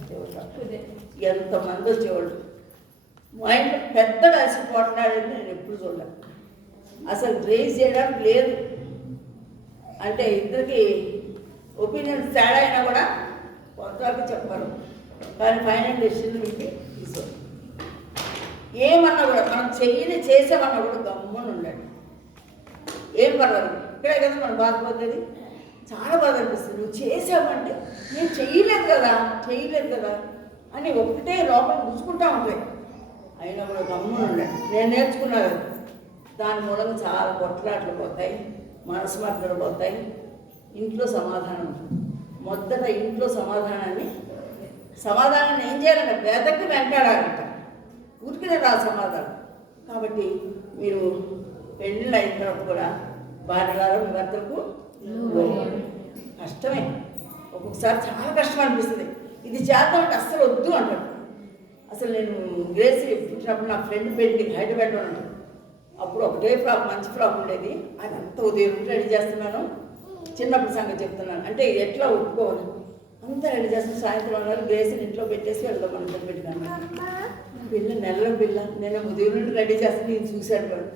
దేవుడు ఎంతమంది వచ్చేవాళ్ళు మైండ్ పెద్ద కలిసి పోట్లాడేది నేను ఎప్పుడు చూడలేదు. అసలు రేస్ చేయడానికి లేదు. అంటే ఇద్దరికి ఒపీనియన్స్ తేడా అయినా కూడా కొంతవరకు చెప్పారు, కానీ ఫైనల్ డెసిషన్ ఇంటి తీసుకో. ఏమన్నా కూడా మనం చేసామన్నా కూడా గమ్మున ఉండండి. ఏం పర్వాలేదు, ఇక్కడే కదా మనం బాధపోతుంది. చాలా బాధ అనిపిస్తుంది. నువ్వు చేసావంటే నేను చేయలేదు కదా అని ఒకటే లోపల గుచ్చుకుంటా ఉంటాయి. అయినా కూడా గమ్మున ఉండండి. నేను నేర్చుకున్నాను. దాని మూలంగా చాలా కొట్లాట్లు పోతాయి, మనస్మర్థలు పోతాయి, ఇంట్లో సమాధానం ఉంటుంది. మొదట ఇంట్లో సమాధానాన్ని ఏం చేయాలంటే వెదకి వెంటాడాలంట, ఊరికినే రా సమాధానం. కాబట్టి మీరు పెళ్ళిళ్ళు అయిన తర్వాత కూడా భార్యలారా మీ భర్తలకు కష్టమే, ఒక్కొక్కసారి చాలా కష్టం అనిపిస్తుంది. ఇది చేద్దాం అంటే అస్సలు వద్దు అంటాడు. అసలు నేను గ్రేసి పుట్టినప్పుడు నా ఫ్రెండ్ పెళ్ళి హైదరాబాద్లో ఉంటాను. అప్పుడు ఒకటే ఫ్రాక్, మంచి ఫ్రాక్ ఉండేది. అది అంత ఉదయం రెడీ చేస్తున్నాను. చిన్నప్పుడు సంగతి చెప్తున్నాను. అంటే ఎట్లా ఒప్పుకోవాలి, అంతా రెడీ చేస్తాను. సాయంత్రం అన్నారు గ్రేసిని ఇంట్లో పెట్టేసి వెళ్దాం మనం పెట్టుకున్నాను. నెల పిల్ల నేను ఉదయం నుండి రెడీ చేస్తాను. నేను చూశాడు వాడు,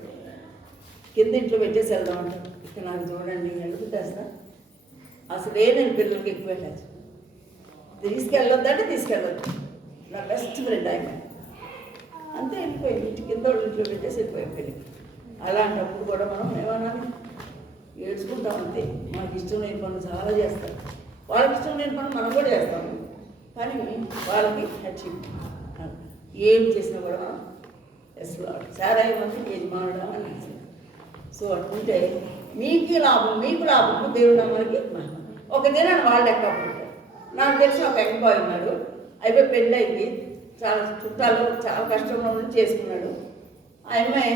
కింద ఇంట్లో పెట్టేసి వెళ్దాం అంటాను. ఇక్కడ నాకు చూడండి ఎందుకు తెస్తా, అసలే నేను పిల్లలకి ఎక్కువ వెళ్ళచ్చు. తీసుకెళ్ళొద్దంటే తీసుకెళ్ళొద్దు. నా బెస్ట్ ఫ్రెండ్ ఆయన అంతే. వెళ్ళిపోయింది ఇంటి కింద ఇంట్లో పెట్టేసి వెళ్ళిపోయాం పెళ్ళికి. అలాంటప్పుడు కూడా మనం ఏమన్నా ఏడ్చుకుంటాం అంతే. మనకి ఇష్టం లేని పనులు చాలా చేస్తాం, వాళ్ళకి ఇష్టం లేని పనులు మనం కూడా చేస్తాము. కానీ వాళ్ళకి అచీవ్ ఏం చేసినా కూడా మనం ఎస్లో సారాయి మంది యజమానుడు అని. సో అట్లుంటే మీకు లాభం దేవుడు మనకి ఒక దినాన్ని వాళ్ళు ఎక్కడుంటారు. నాకు తెలిసిన ఒక ఎంబాయ్ ఉన్నాడు, అయిపోయి పెళ్ళి అయింది, చాలా చుట్టాలు చాలా కష్టంలో ఉండి చేసుకున్నాడు. ఆ అమ్మాయి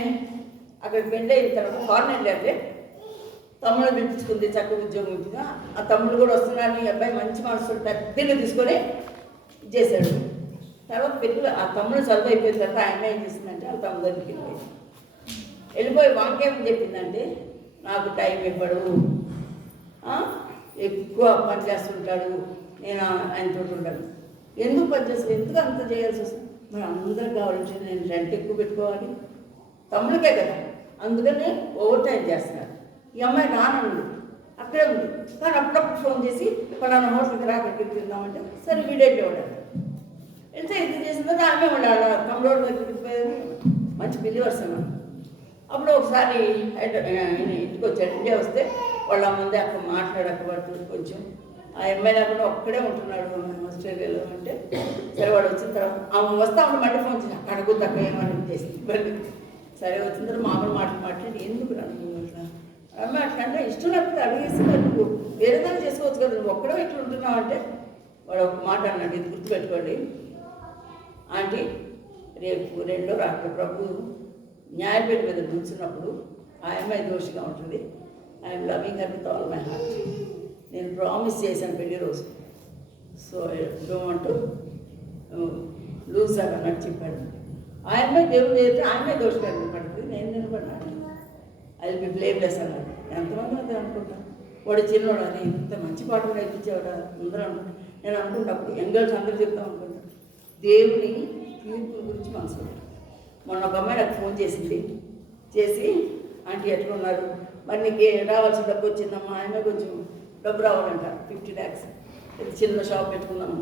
అక్కడ పెళ్ళి అయిన తర్వాత ఫారెన్ వెళ్ళారు. తమ్ముడు పిలిపించుకుంది, చక్కగా ఉద్యోగం ఇచ్చింది. ఆ తమ్ముడు కూడా వస్తున్నాడు. ఈ అబ్బాయి మంచి మనసు పెద్దగా తీసుకొని చేశాడు. తర్వాత పెళ్ళి ఆ తమ్ముడు చదువు అయిపోయిన తర్వాత ఆ అమ్మాయి ఏం చేసిందంటే ఆ తమ్ముడు దగ్గరికి వెళ్ళిపోయి వాకేమని చెప్పిందంటే, నాకు టైం ఇవ్వడు, ఎక్కువ పని చేస్తుంటాడు, నేను ఆయనతో ఉంటాను. ఎందుకు పని చేస్తాను, ఎందుకు అంత చేయాల్సి వస్తుంది? మరి అందరికి కావాలంటే నేను రెంట్ ఎక్కువ పెట్టుకోవాలి, తమ్ముడికే కదా, అందుకని ఓవర్ టైం చేస్తున్నారు. ఈ అమ్మాయి రానుంది, అక్కడే ఉంది, కానీ అప్పుడప్పుడు ఫోన్ చేసి పలానా హోటల్కి రా, అక్కడికి తిందామంటే సరే వీడేట్లే ఉండాలి. వెళ్తే ఇది చేసిన తర్వాత ఆమె ఉండాలి, తమ్ముడు దగ్గరికి పోయేది మంచి పిల్లి వస్తాను. అప్పుడు ఒకసారి ఇంటికి వచ్చాడు, ఇండియా వస్తే వాళ్ళ ముందే అక్కడ మాట్లాడకపోతుంది కొంచెం. ఆ అమ్మాయి కూడా ఒక్కడే ఉంటున్నాడు ఆస్ట్రేలియాలో అంటే సరే వాడు వచ్చిన తర్వాత ఆమె వస్తా ఉంటే మళ్ళీ ఫోన్ చేసి అక్కడకు తక్కువ ఏమని చేసింది ఇబ్బంది. సరే వచ్చిన తర్వాత మామూలు మాట్లాడి ఎందుకు రాను అట్లా అమ్మ అట్లా అంటే ఇష్టం లేకపోతే అడిగేసి నువ్వు వేరే దాన్ని చేసుకోవచ్చు కదా, నువ్వు ఒక్కడే ఇట్లా ఉంటున్నావు అంటే వాడు ఒక మాట అన్నాడు, ఇది గుర్తుపెట్టుకోండి ఆంటీ, రేపు రెండో రాత్రి ప్రభు న్యాయపేట మీద నిల్చున్నప్పుడు ఆ అమ్మాయి దోషిగా ఉంటుంది. I'm loving her with all my heart. నేను ప్రామిస్ చేశాను పెళ్లి రోజు, so don't want to lose her అన్నట్టు చెప్పాడు. ఆ అమ్మాయి దేవుడు చేస్తే ఆ అమ్మాయి దోషిగా పడుతుంది, నేను నిలబడినాను, అది మీ బ్లేమ్లెస్ అన్నాడు. ఎంతమంది అదే అనుకుంటాను. వాడు చిన్నవాడు అని ఇంత మంచి పాట నేర్పించేవాడు అందరూ అనుకుంటా. నేను అనుకుంటప్పుడు యంగర్స్ అందరూ చెప్తాం అనుకుంటా దేవుని తీర్పుల గురించి మనసు. మొన్న ఒక అమ్మాయి నాకు ఫోన్ చేసి ఆంటీ ఎట్లా ఉన్నారు, మరి నీకు రావాల్సిన డబ్బు వచ్చిందమ్మా, ఆయన కొంచెం డబ్బు రావాలంట 50 lakhs, చిన్న షాప్ పెట్టుకున్నాము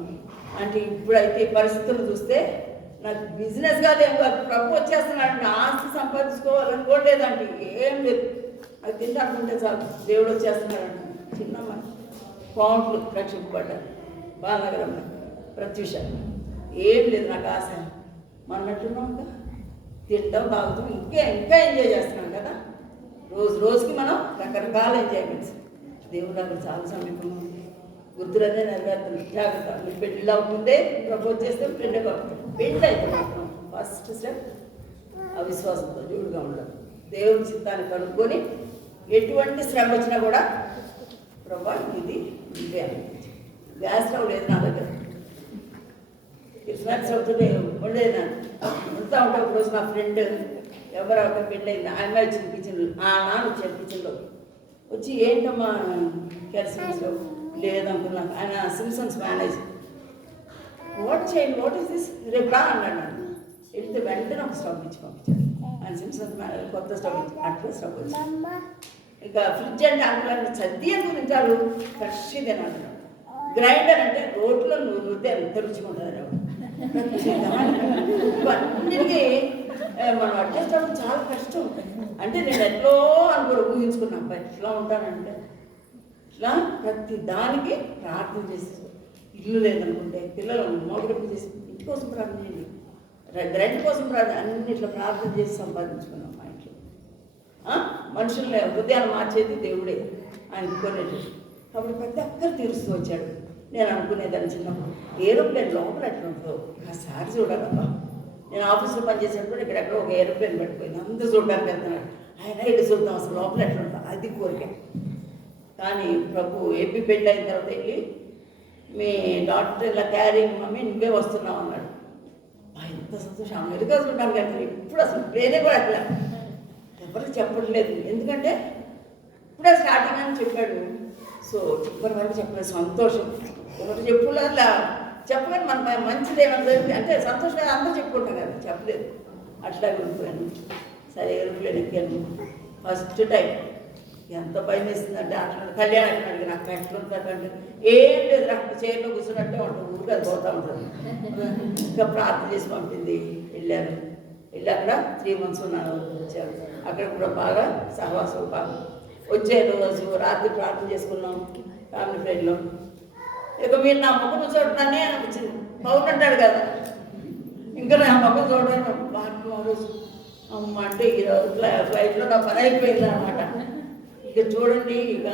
ఆంటీ. ఇప్పుడైతే పరిస్థితులు చూస్తే నాకు బిజినెస్ కాదు ఏం కాదు, ప్రభు వచ్చేస్తున్నాడు, ఆస్తి సంపాదించుకోవాలని కూడా లేదంటే ఏం లేదు, అది తింటే అనుకుంటే చాలు దేవుడు వచ్చేస్తున్నాడంట. చిన్నమ్మ కౌంట్లు రక్షింపబడ్డారు బాలనగరంలో ప్రత్యూష. ఏం లేదు నాకు ఆశ, మనట్టున్నాం కదా, తింటాం తాగుతాం, ఇంకా ఎంజాయ్ చేస్తున్నాం కదా. రోజుకి మనం రకరకాల ఎంజాయ్మెంట్స్. దేవుడు అక్కడ చాలా సమీపంగా ఉంది, గుర్తులనే నెరవేరుతుంది. జాగ్రత్త, మీరు పెళ్ళి అవ్వకుంటే ప్రపోజ్ చేస్తే పెళ్ళి పెళ్ళి అయితే మాత్రం ఫస్ట్ స్టెప్ అవిశ్వాసంతో దేవుడుగా ఉండదు. దేవుడి చిత్తాన్ని కనుక్కొని ఎటువంటి శ్రమ వచ్చినా కూడా ప్రభా ఇది ఇదే అనిపించి. గ్యాస్ స్టవ్ లేదు నా దగ్గర, క్రిస్మస్ అవుతుంటే ఉండేది. అంతా ఉంటే ఒకరోజు మా ఫ్రెండ్ ఎవరో ఒక పెళ్ళయింది, ఆయన వచ్చింది కిచెన్లో, ఆ నాన్న వచ్చాడు కిచెన్లో వచ్చి ఏంటమ్మా కెరసిన్ స్టవ్ లేదనుకున్నా. ఆయన Simpson's manager, what is this, రేపు రా అన్నాడు. వెళ్తే వెంటనే ఒక స్టవ్ ఇచ్చి పంపించాడు. ఆయన సిమ్సన్స్ మేనేజర్ కొత్త స్టవ్ ఇచ్చి అట్లా స్టవ్ వచ్చింది. ఇంకా ఫ్రిడ్జ్ అంటే అందులో చద్ది అని తింటారు, ఫ్రెష్ తినాలి. గ్రైండర్ అంటే రోడ్లో నూరితే ఎంత రుచిగా ఉంటుంది. ఇవన్నిటికీ మనం అడ్జస్ట్ అవ్వడం చాలా కష్టం. అంటే నేను ఎట్లో ఊహించుకున్నాను ఎట్లా ఉంటానంటే ఇట్లా ప్రతి దానికి ప్రార్థన చేసి, ఇల్లు లేదనుకుంటే పిల్లలు మోగిరపు చేసి ఇంటి కోసం ప్రార్థన చేయండి, రెంట్ కోసం ప్రార్థన, అన్నిట్లో ప్రార్థన చేసి సంపాదించుకున్నాం మా ఇంట్లో. మనుషుల్ని హృదయాన్ని మార్చేది దేవుడే, ఆయన కొనేది. కాబట్టి ప్రతి ఒక్కరు తీరుస్తూ వచ్చాడు. నేను అనుకునేదాన్ని చిన్నప్పుడు ఏరోప్లేన్ లోపల ఎట్లా ఉంటుందో ఒకసారి చూడాలబ్బా. నేను ఆఫీస్లో పనిచేసేటప్పుడు ఇక్కడెక్కడ ఒక ఏరోప్లేన్ పడిపోయింది, అందరూ చూడడానికి వెళ్తున్నాడు. ఆయన ఇల్లు చూద్దాం అసలు లోపల ఎట్లా ఉంటుందో, అది కోరిక. కానీ ప్రభు ఏపీ పెళ్ళి అయిన తర్వాత వెళ్ళి మీ డాక్టర్ ఇలా క్యారింగ్ మమ్మీ నువ్వే వస్తున్నావు అన్నాడు. ఎంత సంతోషం, అమెరికా చూడడానికి వెళ్తాను. ఇప్పుడు అసలు ప్లేనే కూడా అట్లా ఎవరికి చెప్పట్లేదు, ఎందుకంటే ఇప్పుడే స్టార్టింగ్ అని చెప్పాడు. సో చెప్పని వరకు చెప్పలేదు, సంతోషం. ఒకటి చెప్పులా చెప్పగానే మన మంచిది ఏమైనా జరిగింది అంటే సంతోషంగా అందరూ చెప్పుకుంటాం కదా, చెప్పలేదు. అట్లాగే ఉండిపోయాను. సరే ఏరోప్లేన్ ఎక్కాను ఫస్ట్ టైం. ఎంత భయం వేస్తుందంటే అట్లా కళ్యాణం అడిగి నాకు ఎట్లా ఉంటుందంటే ఏం లేదు, నాకు చైర్లో కూర్చున్నట్టే ఉంటుంది, ఊరికి అది పోతూ ఉంటుంది. ఇంకా ప్రార్థన చేసి పంపింది. వెళ్ళి అక్కడ 3 months ఉన్నాను. వచ్చాను అక్కడ కూడా బాగా సహవాసం బాగా వచ్చే రోజు రాత్రి ప్రార్థన చేసుకున్నాం ఫ్యామిలీ ఫ్రెండ్లో. ఇక మీరు నా ముఖం చూడటానే అనిపించింది. పౌరు అంటాడు కదా, ఇంకా నా ముఖం చూడడానికి బాగా రోజు అమ్మ అంటే ఈరోజు ఫ్లైట్లో నా పని అయిపోయింది అనమాట. ఇక చూడండి, ఇక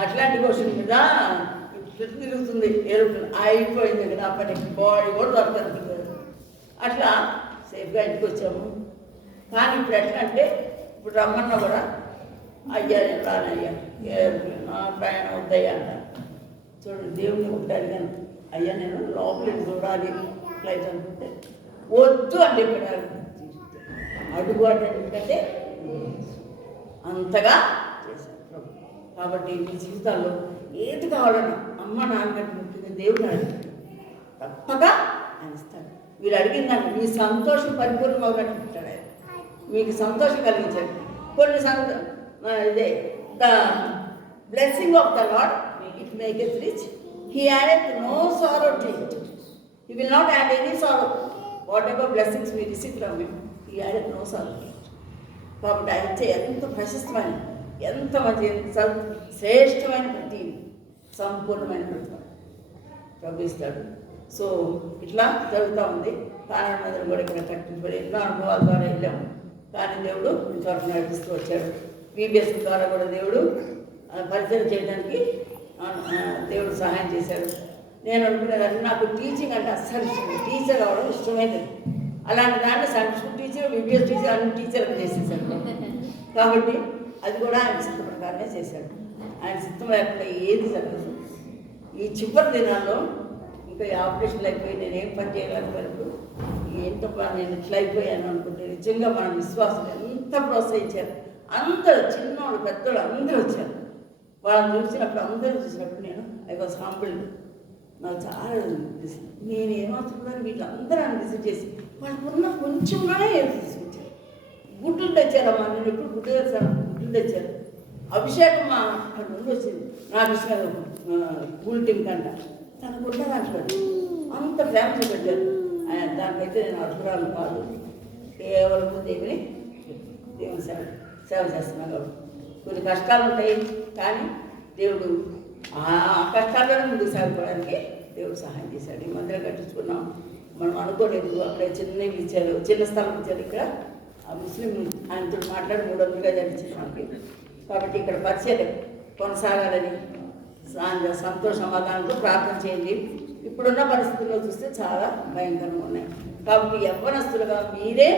అట్లాంటిక్ ఓషన్ మీద ఇట్లా తిరుగుతుంది ఏరోప్లేన్, అయిపోయింది ఇక నా పని, బాడీ కూడా దొరకదు. అట్లా సేఫ్గా ఇంటికి వచ్చాము. కానీ ఇప్పుడు ఎట్లా అంటే ఇప్పుడు రమ్మన్నా కూడా అయ్యా నేను రానయ్యా, నా ప్రయాణం వద్దయ్యా అంటారు. చూడండి దేవుని ఒకటి అడిగాను, అయ్యా నేను లోపలికి చూడాలి ఫ్లైట్ అనుకుంటే వద్దు అంటే ఇక్కడ అడుగు అంటే అంతగా చేశారు ప్రభు. కాబట్టి మీ జీవితాల్లో ఏది కావాలన్నా అమ్మ నాన్నకంటే ముఖ్యంగా దేవుడు అడిగారు, తప్పగా ఆయన ఇస్తాడు. మీరు అడిగిందంటే మీ సంతోషం పరిపూర్ణం అవునట్టు పెట్టాడు ఆయన. మీకు సంతోషం కలిగించాడు. కొన్ని ఇదే the blessing of the Lord it maketh rich, he addeth no sorrow to it. He will not add any sorrow. Whatever blessings we receive from him, he addeth no sorrow. కాబట్టి ఆయన ఇచ్చే ఎంత ప్రశస్తమైన, ఎంత మంచి, శ్రేష్టమైన ప్రతి సంపూర్ణమైన ప్రతిభ ప్రభు ఇస్తాడు. సో ఇట్లా జరుగుతూ ఉంది. కారణం కూడా ఇక్కడ కట్టించబడి ఎన్నో అనుభవాల ద్వారా వెళ్ళాము. కానీ దేవుడు ఇంతవరకు నడిపిస్తూ వచ్చాడు. VBS ద్వారా కూడా దేవుడు పరిచయం చేయడానికి దేవుడు సహాయం చేశాడు. నేను అనుకునేదాన్ని నాకు టీచింగ్ అంటే అస్సలు ఇష్టం, టీచర్ అవ్వడం ఇష్టమైనది. అలాంటి దాన్ని Sunday school teacher, VBS teacher అన్ని టీచర్లు చేసేసాడు. కాబట్టి అది కూడా ఆయన సిద్ధ ప్రకారమే చేశాడు. ఆయన సిద్ధం లేకుండా ఏది జరగదు. ఈ చివరి దినాల్లో ఇంకా ఈ ఆపరేషన్లు అయిపోయి నేనేం పని చేయలేకపోయినప్పుడు ఏంటప్పా నేను ఇట్లా అయిపోయాను అనుకుంటే నిజంగా మన విశ్వాసం ఎంత ప్రోత్సహించారు. అందరూ చిన్నోళ్ళు పెద్దోళ్ళు అందరూ వచ్చారు. వాళ్ళని చూసినప్పుడు అందరూ చూసినప్పుడు నేను ఐ వాజ్ హంబుల్డ్. నాకు చాలా నేను ఏమవుతున్నాను వీళ్ళందరూ నన్ను విజిట్ చేసి వాళ్ళకున్న కొంచెంగానే తీసుకొచ్చారు. గుడ్లు తెచ్చారమ్మా, నేను ఎప్పుడు గుడ్డు తెచ్చాను, గుడ్లు తెచ్చారు. అభిషేకం మా అక్కడ నుండి వచ్చింది నాకు ఇష్టం బుల్టిన్ కంట తనకు ఉండదు అంత ప్రేమ చూపెట్టారు. దానికైతే నేను అద్భుతాలు కాదు, కేవలం దేవుని సేవ చేస్తున్నాను. కొన్ని కష్టాలు ఉంటాయి కానీ దేవుడు ఆ కష్టాలను ముందుకు సాగిపోవడానికి దేవుడు సహాయం చేశాడు. ఈ మందిరం కట్టించుకున్నాం, మనం అనుకోలేదు. అక్కడ చిన్న ఇచ్చారు, చిన్న స్థలం ఇచ్చారు. ఇక్కడ ఆ ముస్లిం ఆయనతో మాట్లాడి 300 గజాలు ఇచ్చారు మనకి. కాబట్టి ఇక్కడ పరిచయం కొనసాగాలని సంతోష సమాధానంతో ప్రార్థన చేయండి. ఇప్పుడున్న పరిస్థితుల్లో చూస్తే చాలా భయంకరంగా ఉన్నాయి. కాబట్టి యవ్వనస్తులుగా మీరే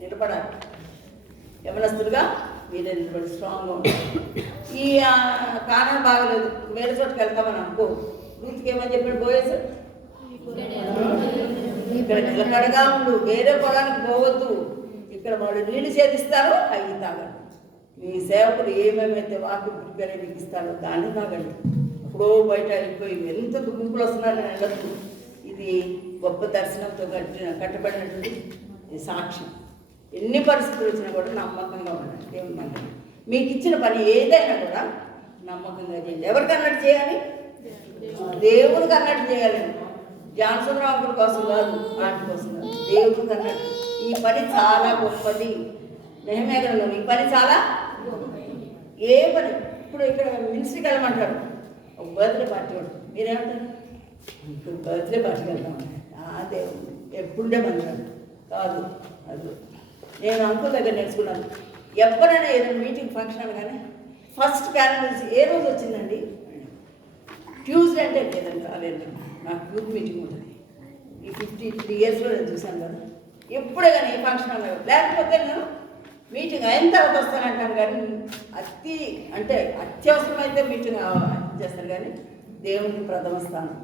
నిలబడాలి. యవ్వనస్తులుగా మీరే నిలబడి స్ట్రాంగ్గా ఉంటారు. ఈ కారణం బాగలేదు, వేరే చోటుకి వెళ్తామని అనుకో. రూత్కి ఏమని చెప్పాడు పోయేసి, ఇక్కడ నిలకడగా ఉండు, వేరే పొలానికి పోవద్దు. ఇక్కడ వాళ్ళు నీళ్ళు చేదిస్తారు, అవి తాగండి. మీ సేవకుడు ఏమేమైతే వాకి ప్రిపేర్ మీకు ఇస్తారో దాన్ని తాగండి. ఎప్పుడో బయట వెళ్ళిపోయి ఎంత గుంపులు వస్తున్నారని వెళ్ళద్దు. ఇది గొప్ప దర్శనంతో కట్టబడినటువంటి సాక్ష్యం. ఎన్ని పరిస్థితులు వచ్చినా కూడా నమ్మకంగా ఉండండి. దేవుని మాట మీకు ఇచ్చిన పని ఏదైనా కూడా నమ్మకంగా చేయండి. ఎవరికి అన్నట్టు చేయాలి? దేవుడికి అన్నట్టు చేయాలండి. జాన్సన్ రాముల కోసం కాదు, వాటి కోసం కాదు, దేవుడికి అన్నట్టు. ఈ పని చాలా గొప్పది. నెహెమ్యా గ్రంథం ఈ పని చాలా ఏ పని. ఇప్పుడు ఇక్కడ మినిస్ట్రీకి వెళ్ళమంటారు, ఒక బర్త్డే పార్టీ ఉంటుంది. మీరేమంటారు? ఇప్పుడు బర్త్డే పార్టీకి వెళ్తామండి. దేవుడు ఎప్పుడే మంటారు కాదు. అది నేను అంకుల్ దగ్గర నేర్చుకున్నాను. ఎవరైనా ఏదైనా మీటింగ్ ఫంక్షన్ కానీ ఫస్ట్ క్యాలెండర్స్ ఏ రోజు వచ్చిందండి? ట్యూస్డే అంటే లేదండి, రాలేదు. నాకు యూత్ మీటింగ్ ఉంటుంది. ఈ 53 ఇయర్స్లో నేను చూశాను కదా. ఎప్పుడే కానీ ఏ ఫంక్షన్ అన్నారు, లేకపోతే నేను మీటింగ్ అయిన తర్వాత వస్తానంటాను. కానీ అత్యవసరమైతే మీటింగ్ చేస్తారు. కానీ దేవునికి ప్రథమ స్థానం.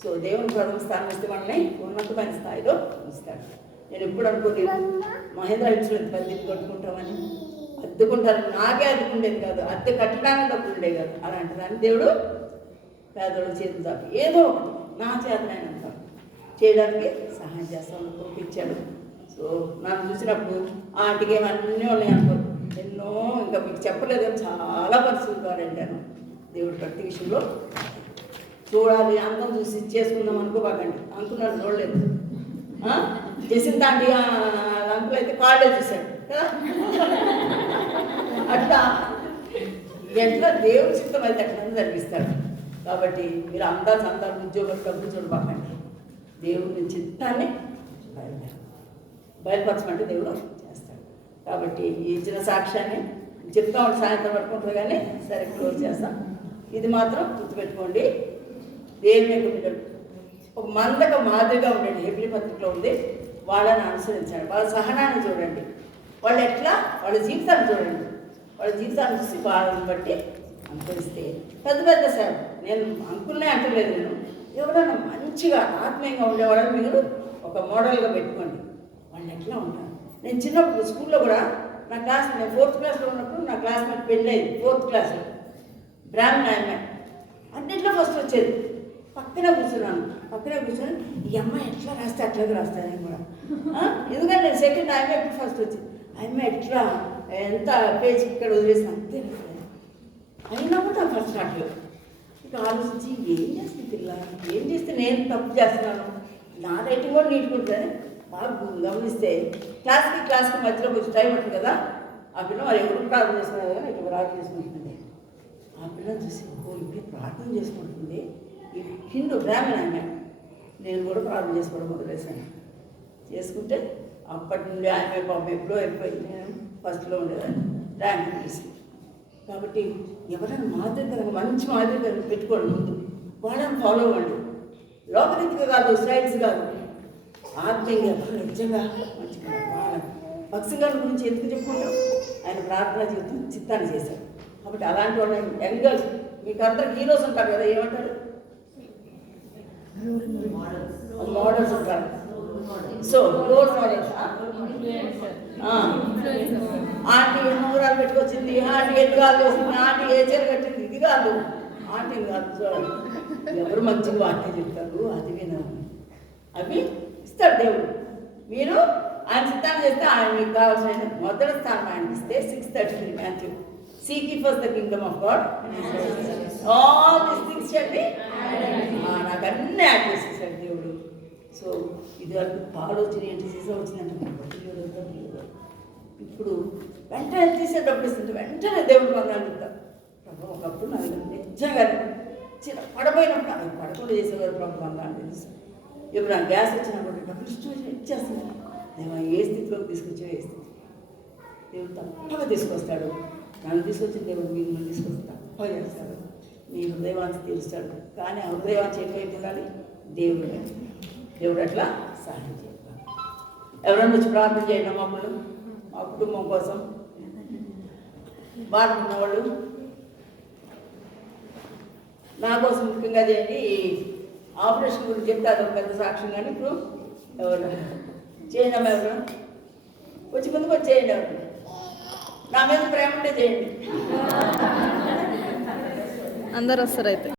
సో దేవునికి ప్రథమ స్థానం ఇస్తే మనల్ని ఉన్నతమైన స్థాయిలో ఉంచుతాడు. నేను ఎప్పుడు అనుకోలేదు మహేంద్ర హిల్స్లో పది కట్టుకుంటామని. అద్దుకుంటారని నాకే అద్దుకుండేది కాదు, అద్దె కట్టడానికి డబ్బులు ఉండే కాదు. అలాంటి దాన్ని దేవుడు పేదోడు చేతులు చాపి ఏదో ఒకటి నా చేతనైనంత చేయడానికి సహాయం చేస్తాను పంపించాడు. సో నాకు చూసినప్పుడు ఆంటీకి ఏమన్నీ ఉన్నాయి అనుకో, ఎన్నో ఇంకా మీకు చెప్పలేదు. చాలా పరిస్థితులు వాడంటాను. దేవుడు ప్రతి విషయంలో చూడాలి, అందం చూసి చేసుకుందాం అనుకోబాకండి. అనుకున్నాడు చూడలేదు. చేసిన ఆంటీ అంకులు అయితే కాళ్ళే చూశాడు కదా. అట్లా ఎట్లా దేవుడి చిత్తం అయితే అట్లా జరిగిస్తాడు. కాబట్టి మీరు సంతాలు ఉద్యోగం డబ్బులు చూడబాకండి. దేవుడి చిత్తాన్ని బయలుపరచమంటే దేవుడు చేస్తాడు. కాబట్టి ఈ చిన్న సాక్ష్యాన్ని చెప్తాం, సాయంత్రం పడుకుంటుంది కానీ సరే క్లోజ్ చేస్తాం. ఇది మాత్రం గుర్తుపెట్టుకోండి, దేవుని యొక్క బిడ్డలు ఒక మందక మాదిరిగా ఉండండి. హెబ్రీ పత్రికలో ఉంది. వాళ్ళని అనుసరించండి, వాళ్ళ సహనాన్ని చూడండి, వాళ్ళు ఎట్లా వాళ్ళ జీవితాన్ని చూడండి. వాళ్ళ జీవితాన్ని చూసి వాళ్ళని బట్టి అనుసరిస్తే పెద్ద పెద్ద సేవ. నేను అంకుల్నే అంటలేదు, నేను ఎవరైనా మంచిగా ఆత్మీయంగా ఉండేవాళ్ళని మీరు ఒక మోడల్గా పెట్టుకోండి. వాళ్ళు ఎట్లా ఉంటారు. నేను చిన్నప్పుడు స్కూల్లో కూడా నా క్లాస్, నేను 4th క్లాస్లో ఉన్నప్పుడు నా క్లాస్మేట్ పెళ్ళి అయింది. 4th క్లాస్లో బ్రాహ్మణ అమ్మాయి, అన్నింటిలో ఫస్ట్ వచ్చేది. పక్కనే కూర్చొని ఈ అమ్మాయి ఎట్లా రాస్తే అట్లాగే రాస్తాను నేను కూడా. ఎందుకంటే నేను సెకండ్ ఆమె ఎప్పుడు ఫస్ట్ వచ్చింది, ఆమె ఎట్లా ఎంత పేజ్ ఇక్కడ వదిలేసిన అంతే అయినా కూడా నాకు ఫస్ట్ రావట్లేదు. ఇక ఆలోచించి ఏం చేస్తుంది పిల్ల, ఏం చేస్తే నేను తప్పు చేస్తున్నాను, నా రైటింగ్ కూడా నీటుకుంటుంది. బాగా గమనిస్తే క్లాస్కి మధ్యలో కొంచెం టైం ఉంటుంది కదా, ఆ పిల్ల మరి ఎవరు ప్రార్థన చేసుకున్నారు కదా, ఇట్లా ప్రార్థన చేసుకుంటుంది. ఆ పిల్ల చూసి ఇప్పుడు ప్రార్థన చేసుకుంటుంది, ఈ హిందూ బ్రాహ్మణ ఆమె. నేను కూడా ప్రార్థన చేసుకోవడం మొదలేసాను. చేసుకుంటే అప్పటి నుండి ఆమె పాపం ఎప్పుడో వెళ్ళిపోయింది, నేను ఫస్ట్లో ఉండేదాన్ని ర్యాంక్ తీసి. కాబట్టి ఎవరైనా మాదిరికరంగా మంచి మాదిరికరంగా పెట్టుకోండి, ముందు వాళ్ళని ఫాలో అవ్వండి. లోకరీతిగా కాదు, స్టైల్స్ కాదు, ఆత్మీయంగా నిజంగా మంచిగా. భక్తి గారి గురించి ఎందుకు చెప్పుకుంటాం, ఆయన ప్రార్థన జీవితం చిత్తాన్ని చేశారు. కాబట్టి అలాంటి వాళ్ళని యంగ్ గర్ల్స్ మీకు అందరూ హీరోస్ ఉంటారు కదా, ఏమంటారు మోడల్స్ ఉంటారు. So role models. ఆంటీ నూరాలు పెట్టుకొచ్చింది, ఆంటీ ఎదుగాలు వేసింది, ఆంటీ ఏ చీర కట్టింది, ఇది కాదు, ఆంటీ కాదు. చూడండి ఎవరు మంచిగా వాక్యం చెప్తారు, అది వినాలి, అవి ఇస్తాడు దేవుడు. మీరు ఆయన చిత్తాన్ని చేస్తే ఆయన మీకు కావాల్సిన మొదటి స్థానం ఆయనకి ఇస్తే 6:33 Matthew. Seek ye first the kingdom of God. All these things shall be నాకు అన్నీ యాడ్ చేసేసాడు దేవుడు. సో ఇది వరకు ఆలోచన ఏంటి, సీజన్ వచ్చిందంటే ఇప్పుడు వెంటనే తీసేటప్పుడు ఇస్తుంది, వెంటనే దేవుడు వందనాలు చెప్తారు. ప్రభు ఒకప్పుడు నాకు నిజంగా చిన్న పడపోయినప్పుడు అది పడకుండా చేసేవారు ప్రభు వందనాలు తెలుసు. ఇప్పుడు నాకు గ్యాస్ వచ్చినప్పుడు డబ్బులు ఇచ్చేస్తుంది. నేను ఏ స్థితిలోకి తీసుకొచ్చా, ఏ స్థితి దేవుడు తప్పగా తీసుకొస్తాడు. నన్ను తీసుకొచ్చిన దేవుడు మిమ్మల్ని తీసుకొస్తే తప్పగా చేస్తాడు, మీ హృదయవాంఛ తీరుస్తాడు. కానీ ఆ హృదయవాంఛ ఎటువైపు ఉండాలి, దేవుడు అట్లా సహాయం చేయాలి. ఎవరన్నా వచ్చి ప్రార్థన చేయండి మమ్మల్ని, మా కుటుంబం కోసం బాగున్నవాళ్ళు నా కోసం ముఖ్యంగా చేయండి. ఆపరేషన్ గురించి చెప్తే అదొక పెద్ద సాక్ష్యం. కానీ ఇప్పుడు ఎవరు చేయండి అమ్మా, ఎవరు వచ్చి ముందుకు వచ్చి చేయండి, ఎవరు నా మీద ప్రేమ ఉంటే చేయండి. అందరు వస్తారు అయితే.